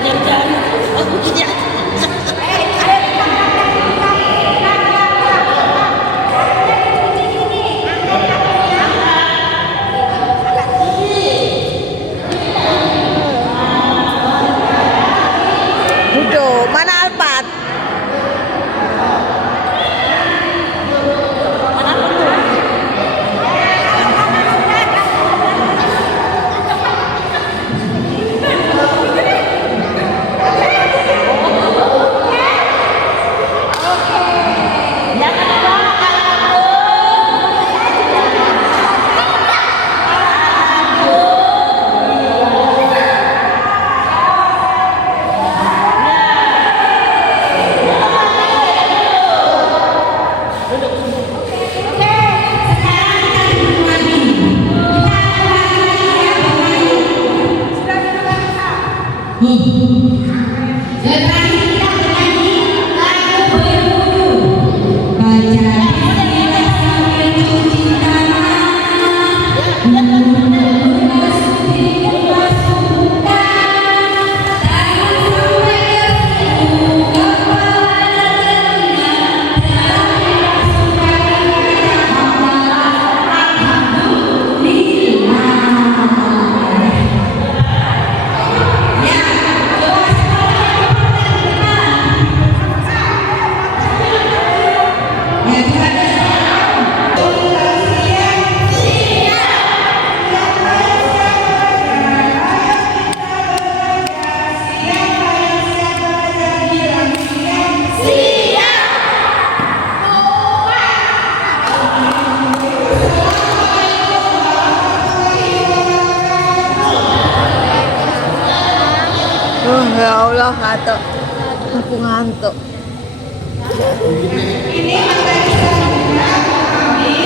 kita masuk sampai situ. Ya Allah, kata aku ngantuk. Ini materi selanjutnya kami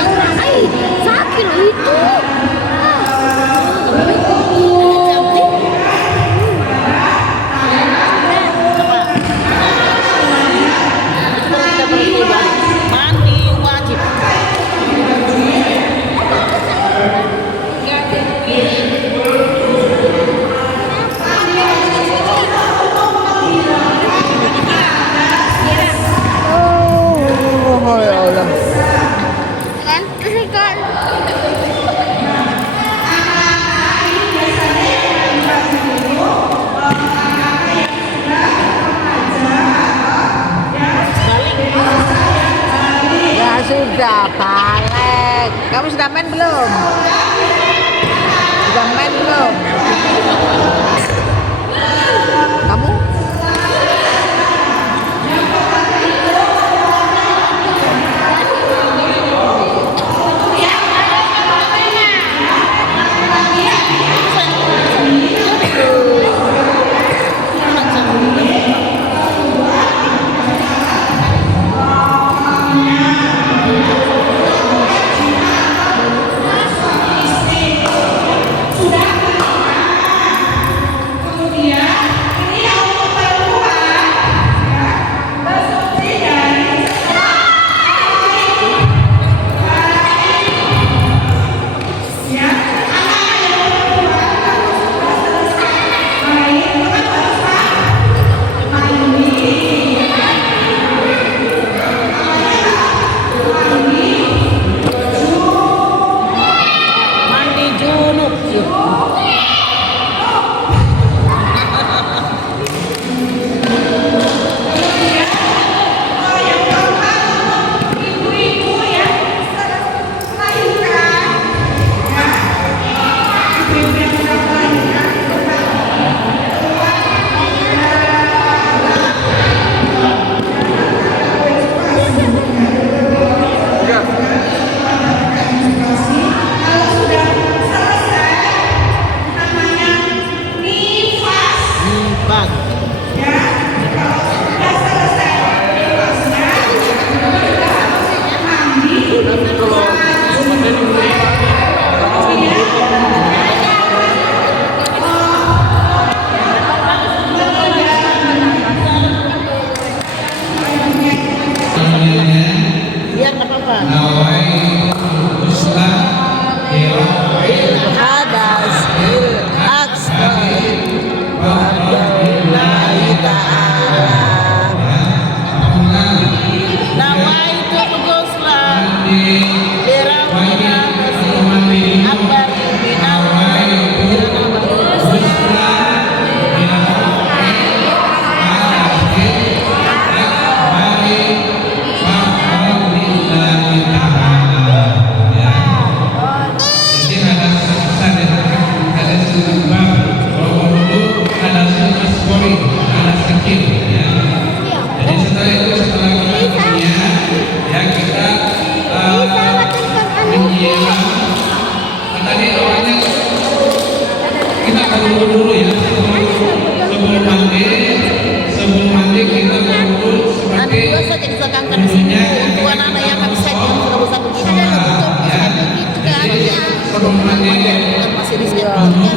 sampai sakit itu. kan. Ya sudah, balik. Kamu sudah main belum? Sudah main belum? Kamu? Mandi junub. Nifas. Iya, nggak apa-apa. Hadas akbar wabillahi ta'ala. Nama itu Ghusla Dirawina akbar minal nanti biasa jadi sedangkan di sini untuk anak-anak yang nggak bisa yang sudah besar begini masih di sini kami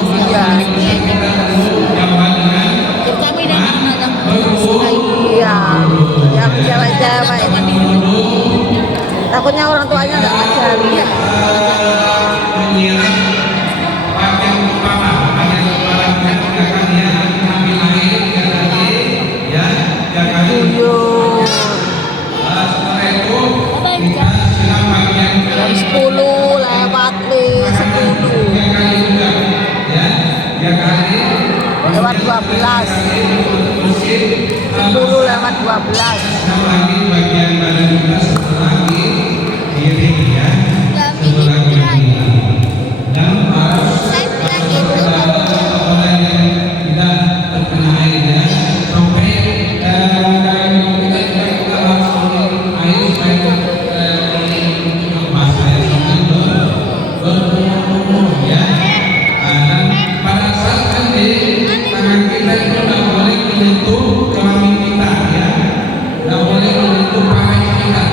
dan anak yang Iya, yang cewek-cewek. Takutnya orang tuanya nggak ngajar. Tuyul. Jam 10 lewat 10. Lewat 12. 10 lewat 12. Kelamin kita ya, nggak boleh menyentuh pakai kita.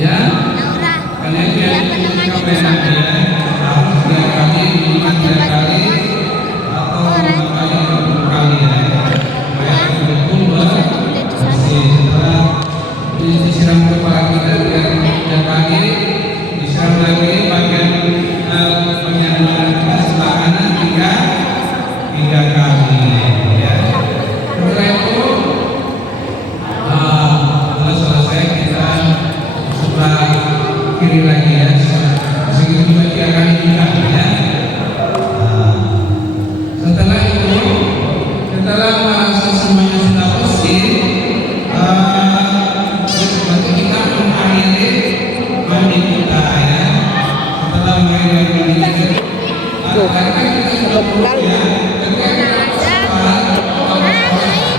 Ya, kalian biar capek nanti ya. Harus 3 kali, minimal 3 kali atau 5 kali atau 10 kali ya. Supaya betul-betul bersih. Setelah disiram kepala kita biar 3 kali, disiram lagi bagian badan kita sebelah kanan 3 kali ya. Setelah itu setelah selesai kita sebelah kiri lagi ya, segitu juga 3 kali juga ya. Setelah itu, setelah merasa semuanya sudah bersih, berarti kita mengakhiri mandi kita ya. Setelah mengakhiri mandi kita, karena kita sudah perlu ya, ketika kita sholat,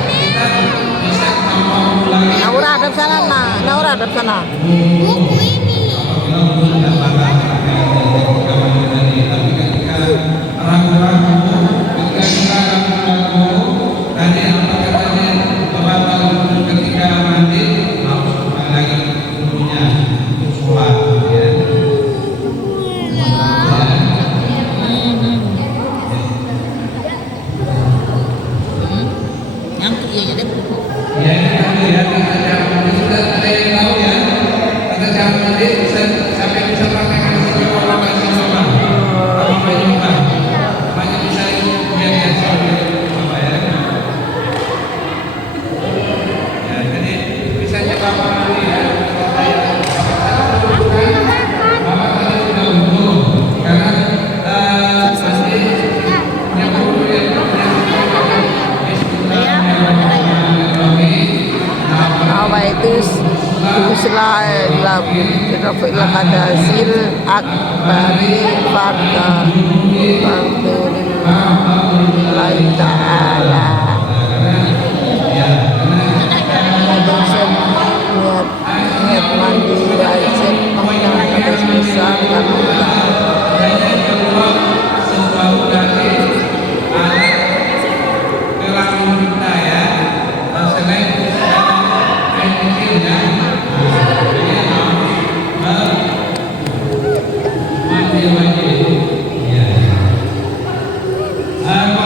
kita bisa tambah lagi. Naura hadap sana, Ma. Naura hadap sana. Apabila belum mendapatkan ketika mandi tadi, tapi ketika ragu-ragu, ketika kita ragu-ragu tadi apa katanya batal ketika mandi, harus kembali lagi dulunya untuk sholat ya. Ya, ini ya, tata cara mandi sudah ada yang tahu ya. Tata cara mandi siapa yang bisa praktekkan di sini kalau nggak bisa coba? Apa mau nyoba? Banyak bisa lihat ya soalnya apa ya? Ya, jadi bisa nyoba mandi ya. Bapak tadi sudah untung karena mandi yang perlu ya. Awaitus Bismillahirrahmanirrahim. Rabbil hadasil akbari farda Alhamdulillahi ta'ala. Niat mandi wajib mengenal hadis besar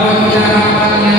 Kalau bicara harapannya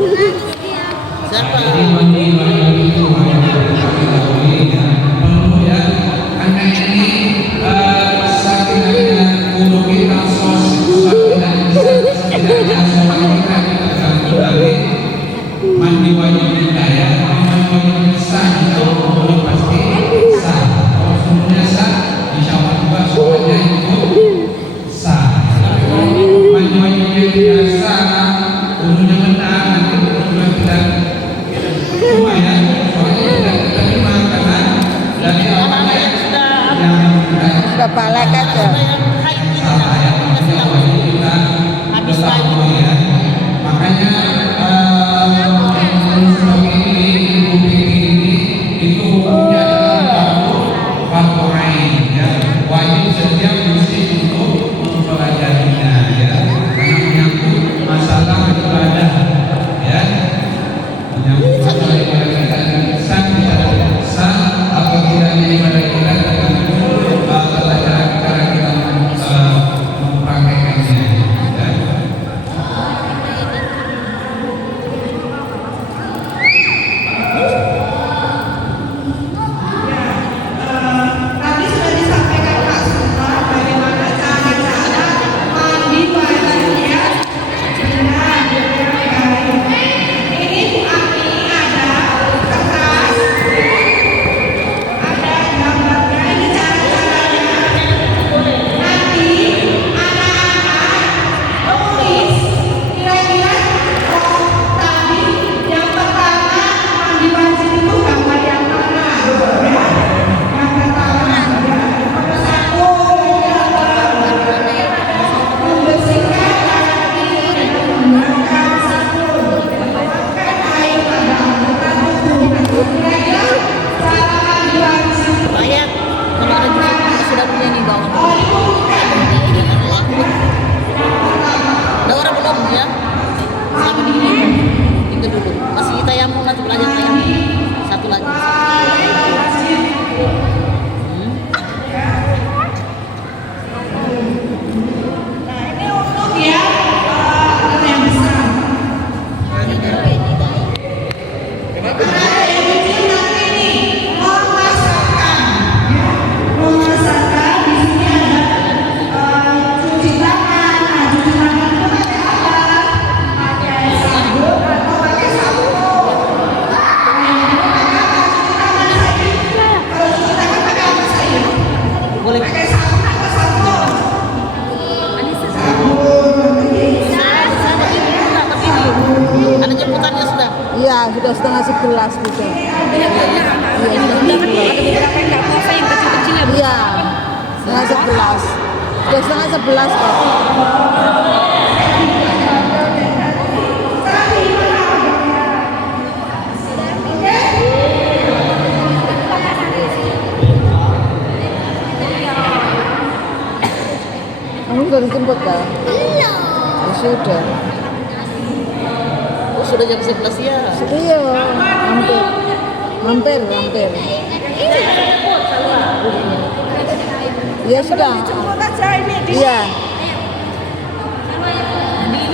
Jadi bagi itu yang kami lalui ya, penuh ya, karena ini setidaknya guru kita setidaknya sholat kita tergantung dari mandi wajibnya ya, mandi wajibnya sah, kalau pasti sah, kalau semuanya sah, insya Allah juga sholatnya itu sah. Tapi kalau mandi wajibnya tidak sah, gurunya benar, nanti juga tidak cuma ya, soalnya tidak terima karena dari awalnya yang Udah balik aja. salah ya, yang wajib kita ketahui ya. Makanya sebagai ibu ini itu hukumnya adalah fardu ain ya, wajib setiap muslim untuk mempelajarinya ya, karena menyangkut masalah ibadah ya, menyangkut masalah ibadah kita sah tidak sah atau tidaknya ibadah kita tergantung pada cara kita mempraktekannya ya. Tadi sudah disampaikan Pak Sultan bagaimana cara-cara mandi wajibnya benar dengan baik. Ini Bu Ami ada kertas, ada gambarnya, ini cara-caranya. Nanti anak-anak tulis kira-kira tadi yang pertama mandi wajib itu gambar yang mana? Ya. Yang pertama, nomor satu, membersihkan kaki dengan menggunakan sabun, mengeluarkan air pada anggota tubuh. Kira-kira cara mandi wajib. Banyak kalau ada sudah punya nih bawah. Oh, itu bukan. Ada orang belum ya? Satu dulu. Itu dulu. Masih tayamum nanti belajar tayamum. Satu lagi. Nah, ini untuk ya anak yang besar. Anak yang kecil nanti nih memasakkan, ya, memasakkan. Di sini ada cuci tangan. Nah, cuci tangan itu pakai apa? Pakai sabun atau pakai sabun? Nah, ini pakai apa? Cuci tangan saya. Kalau cuci tangan pakai apa saya? Boleh. Pakai sabun atau sabun? Ada jemputannya sudah. Iya, sudah setengah 11 gitu. Iya, Beberapa yang nggak puasa yang kecil-kecilnya. iya, setengah 11. Sudah setengah 11 kok. Kamu sudah dijemput kan? Ya sudah. Oh, sudah jam 11 ya. Iya, hampir. Hampir. Iya sudah. Iya.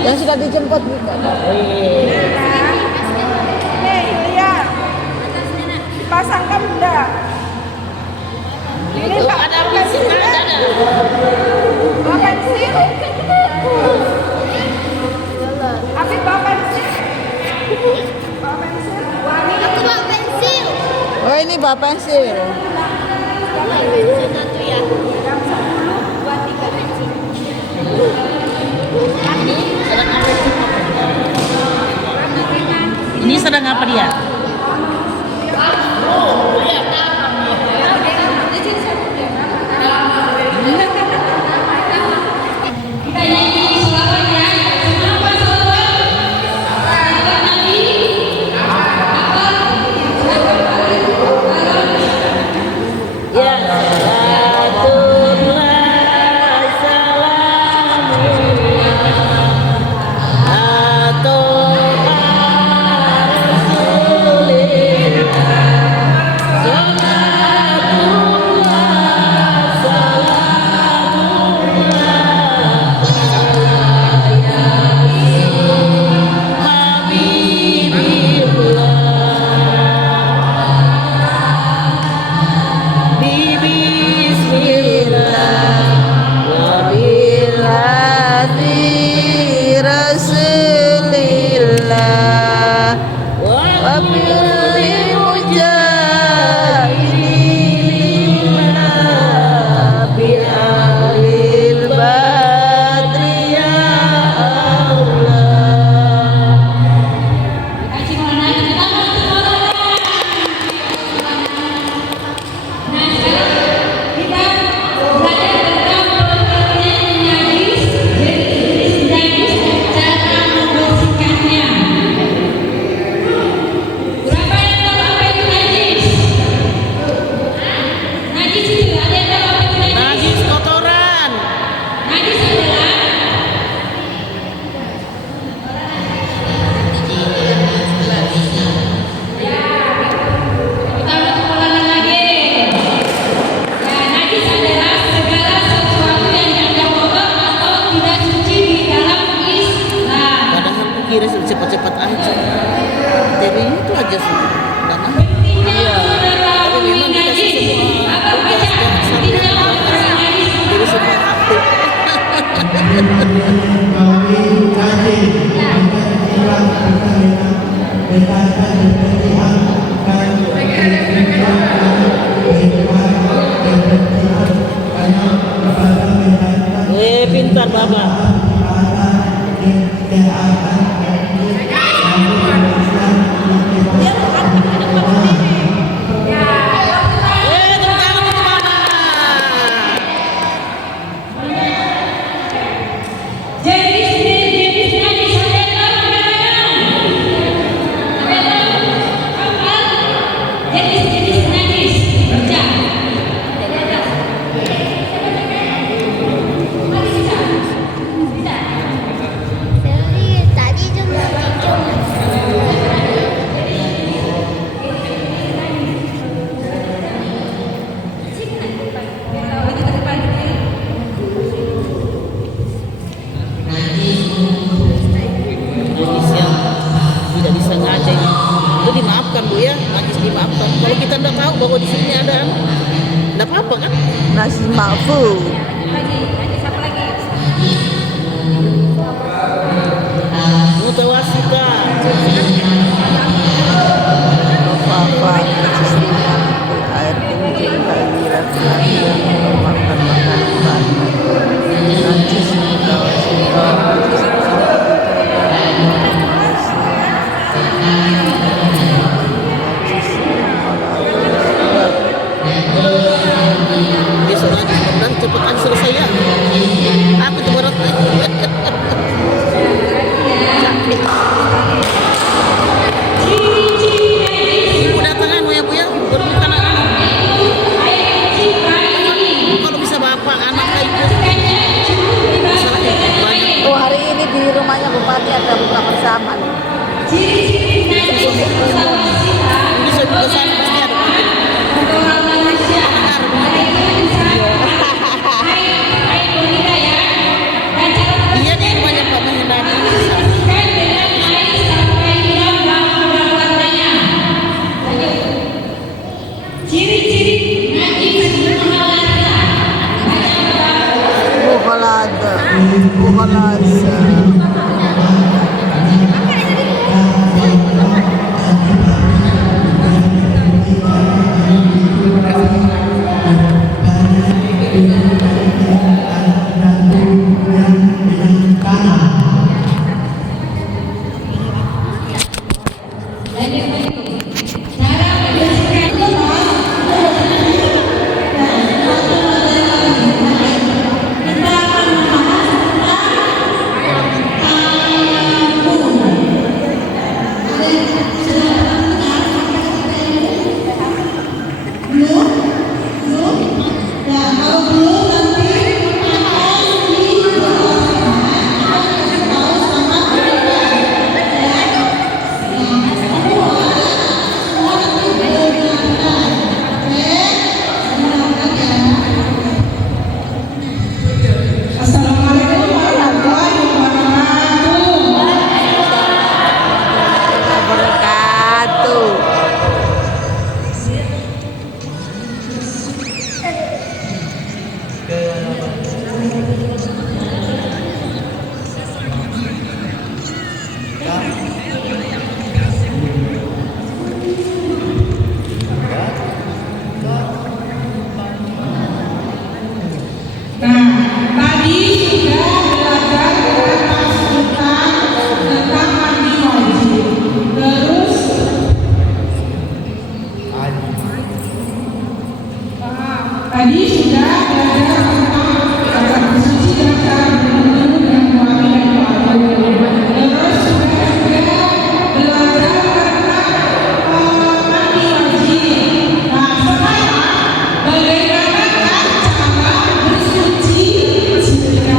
Yang sudah dijemput. Pasangkan udah. Itu ada pensil ada. Bawa pensil. Afif bawa pensil. Bawa pensil. Aku bawa pensil. Oh ini bawa pensil. Pensil satu ya. Yang 10 buat 3 pensil. Ini sedang apa dia? dapat aja. Materinya itu aja sih. Nggak mau. Tapi memang dikasih semua tugas dan sampai jadi semua aktif. Pintar Bapak. Tadi juga Jadi siang tidak disengaja itu dimaafkan Bu ya, najis dimaafkan. Kalau kita tidak tahu bahwa di sini ada, tidak apa-apa kan? Nasi mahfuz. Mutawasita. Apa-apa. Air kencing, kehadiran yang makan makanan. Najis, mutawasita. Besok lagi mudah cepat aja selesai ya. Aku tuh berat. Sakit. Ibu datangan ya Bu ya, berbukan anak. Kalau bisa bapak anak ikut. Masalahnya banyak. Oh, hari ini di rumahnya Bupati ada buka bersama. Bisa ke sana pasti ada. Iya di rumahnya Pak Mahendra. Bukalada. Bukalasa. Tadi sudah belajar tentang kata bersuci dan cara berminum dan wangi dan bau. Terus sudah juga belajar tentang mandi wajib. Nah sekarang bagaimana cara bersuci jika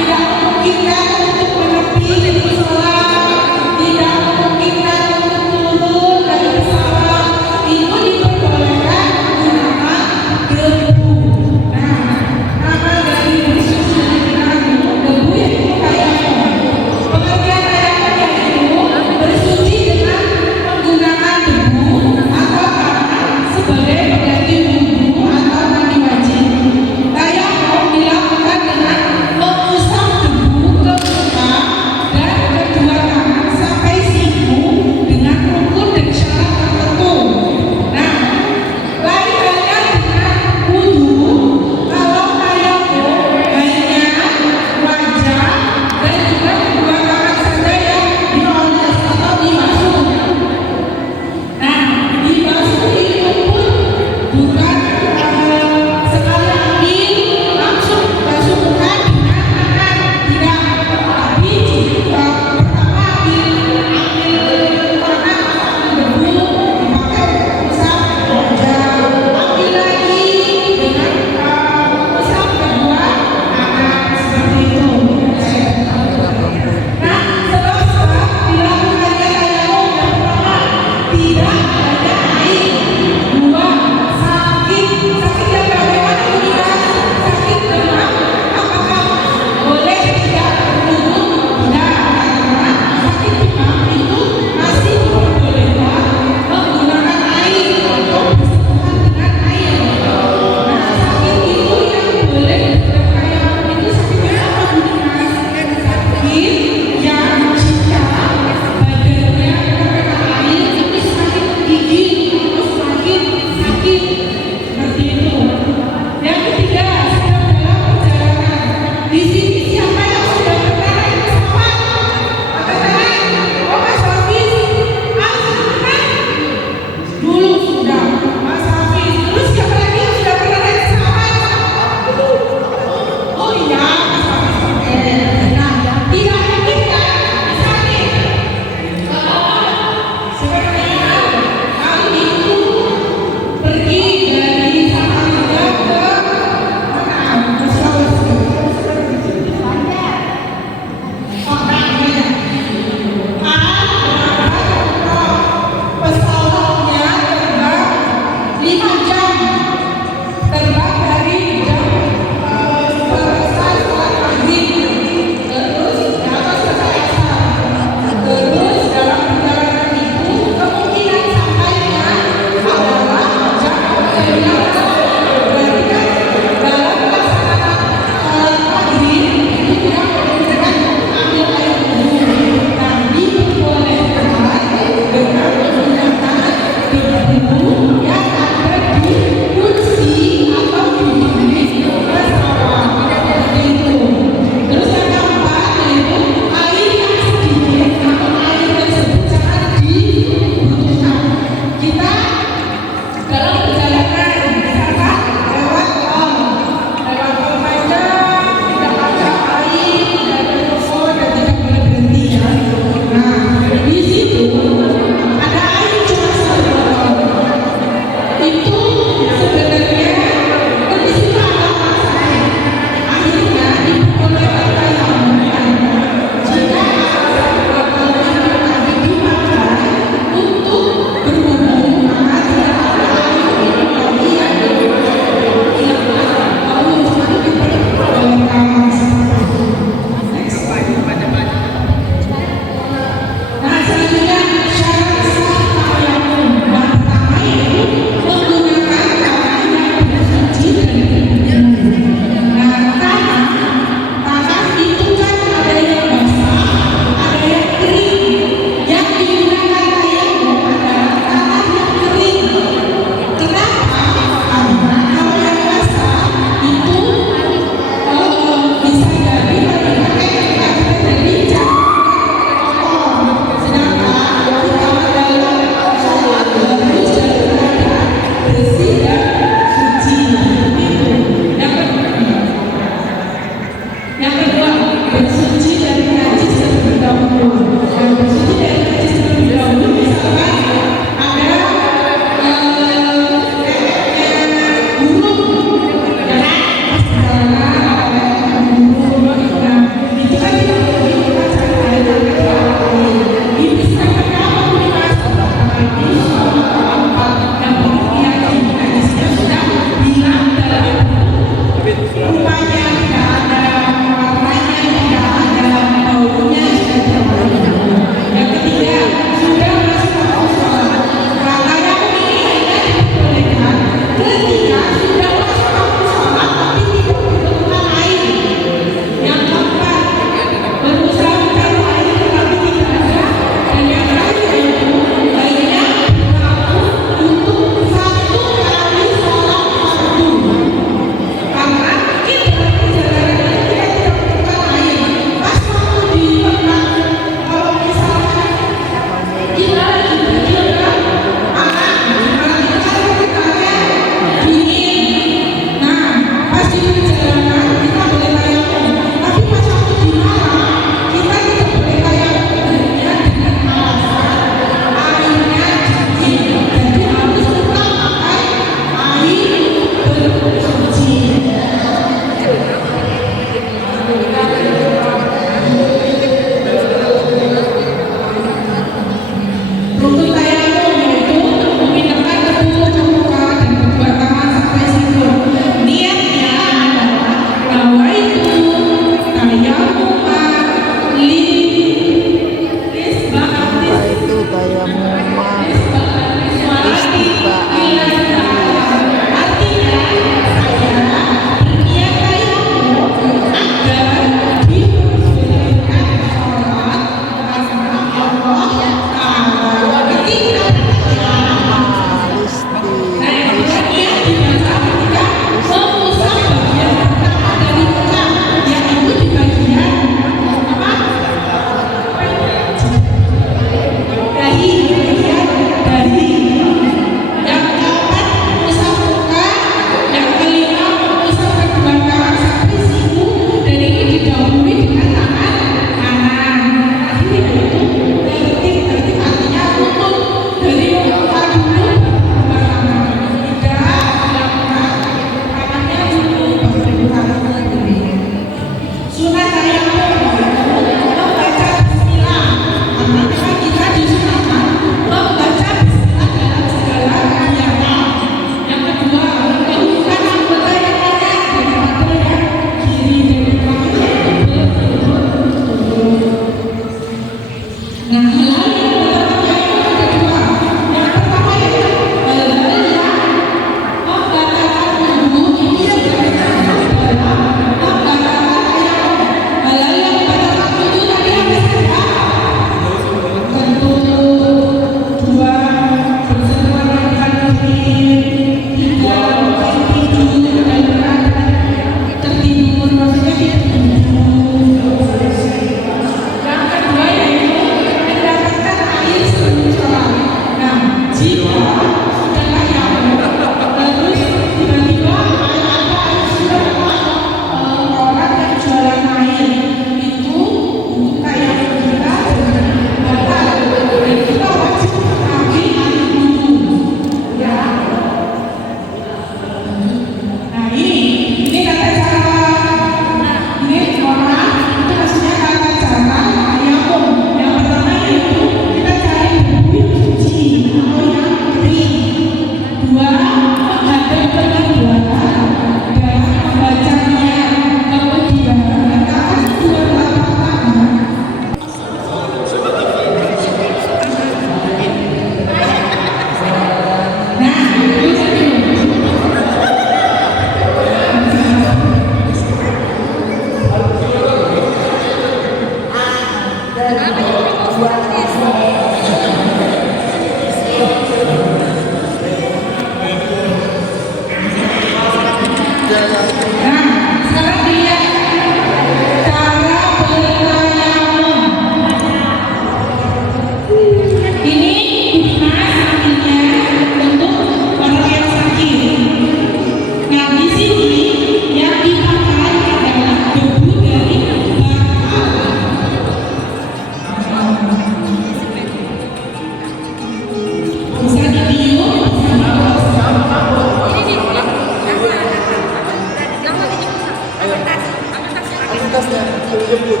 atasnya yang jemput.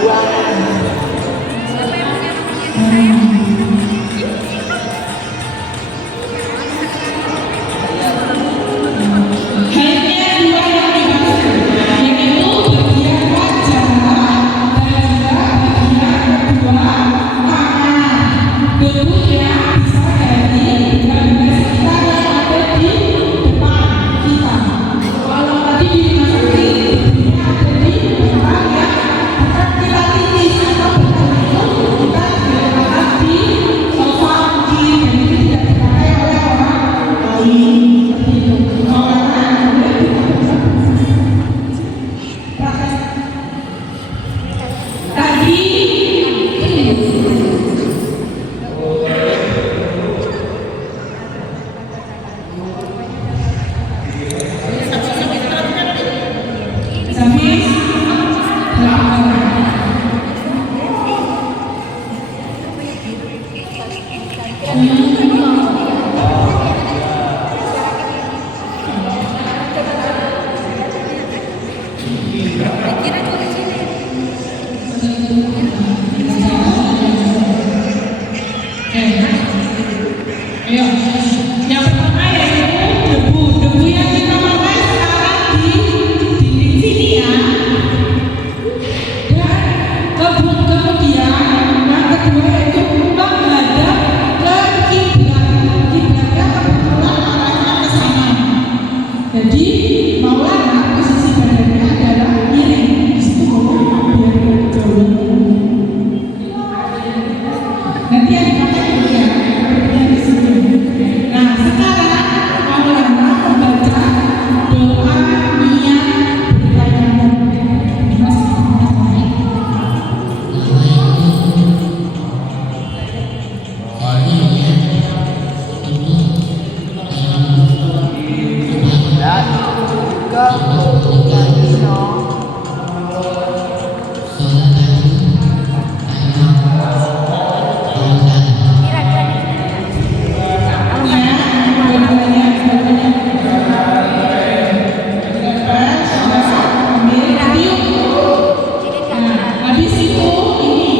Dua. Hanya dua yang dibasuh, yaitu bagian wajah dan juga bagian kedua tangan. Debunya bisa dari benda sekitar yang ada di depan kita. Kalau tadi di rumah sakit, debunya ada di tempat yang dekat kita titis atau benar itu kita diletakkan di sofa mungkin, dan itu tidak dipakai oleh orang lain. Seperti itu. Ayo, yang pertama yaitu debu. Debu yang kita pakai sekarang di dinding sini ya. Dan kemudian yang kedua yaitu menghadap ke kiblat. Kiblatnya kebetulan arahnya ke sana. Jadi Maulana posisi badannya adalah miring. Di situ Maulana biar jauh. Nanti yang dipakai dulu ya. Di sini. Nah, sekarang Maulana membaca doa niat bertayamum. Habis itu ini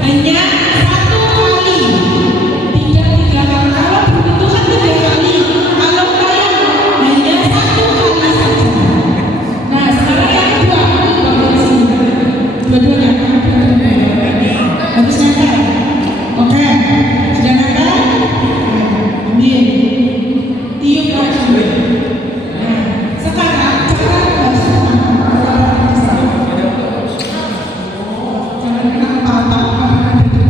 hanya satu kali, tidak 3 kali. Kalau begitu kan 3 kali. Kalau kalian hanya satu kali saja. Nah, sekarang yang kedua, bagian sini. Dua-duanya. Habis nempel. Oke, sudah nempel. Ambil. Tiup lagi. Nah, sekarang cara basuh tangan. Jangan kena patah karena ada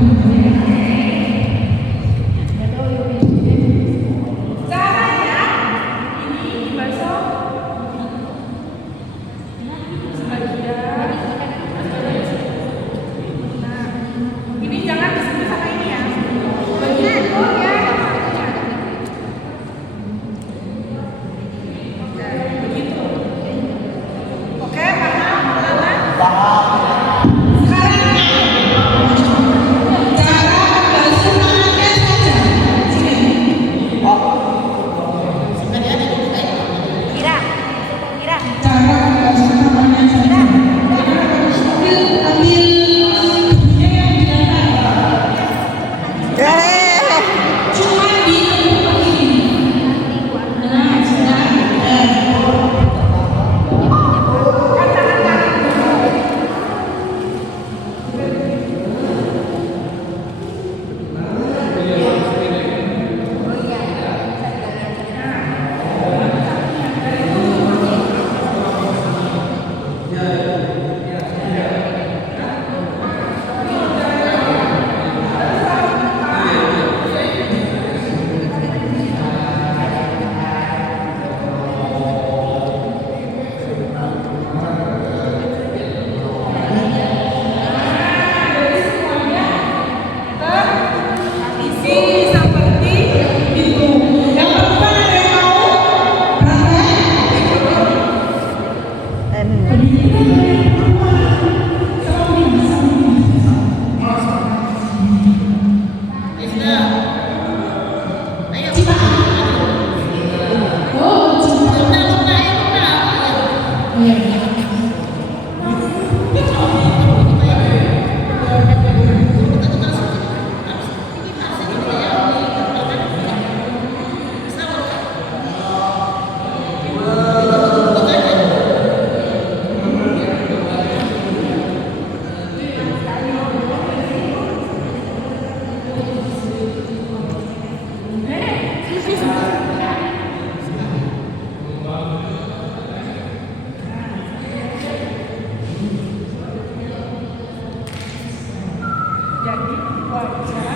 Jadi wajar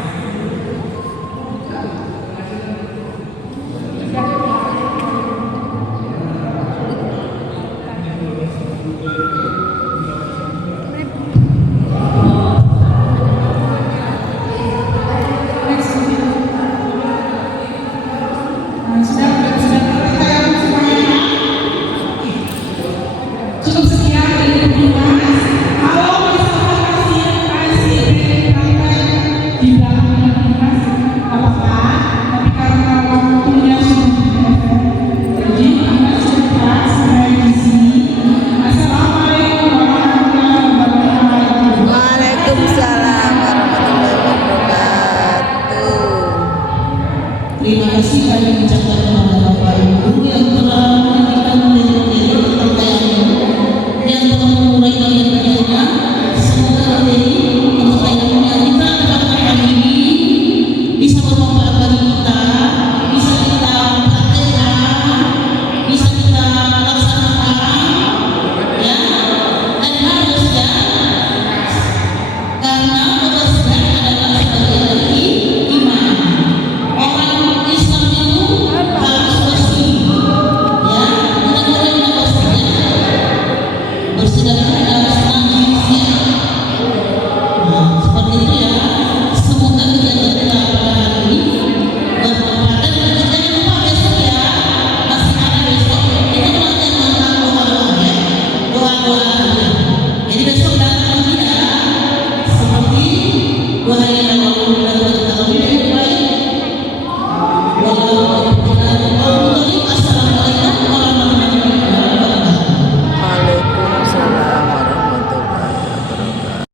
cukup sekian dari petugas. Kalau misalkan masih di dalam petugas, apa-apa. Tapi karena waktunya sudah jadi akan cepat sampai di sini. Assalamualaikum warahmatullahi wabarakatuh. Waalaikumsalam warahmatullahi wabarakatuh. Terima kasih kami ucapkan kepada Bapak Ibu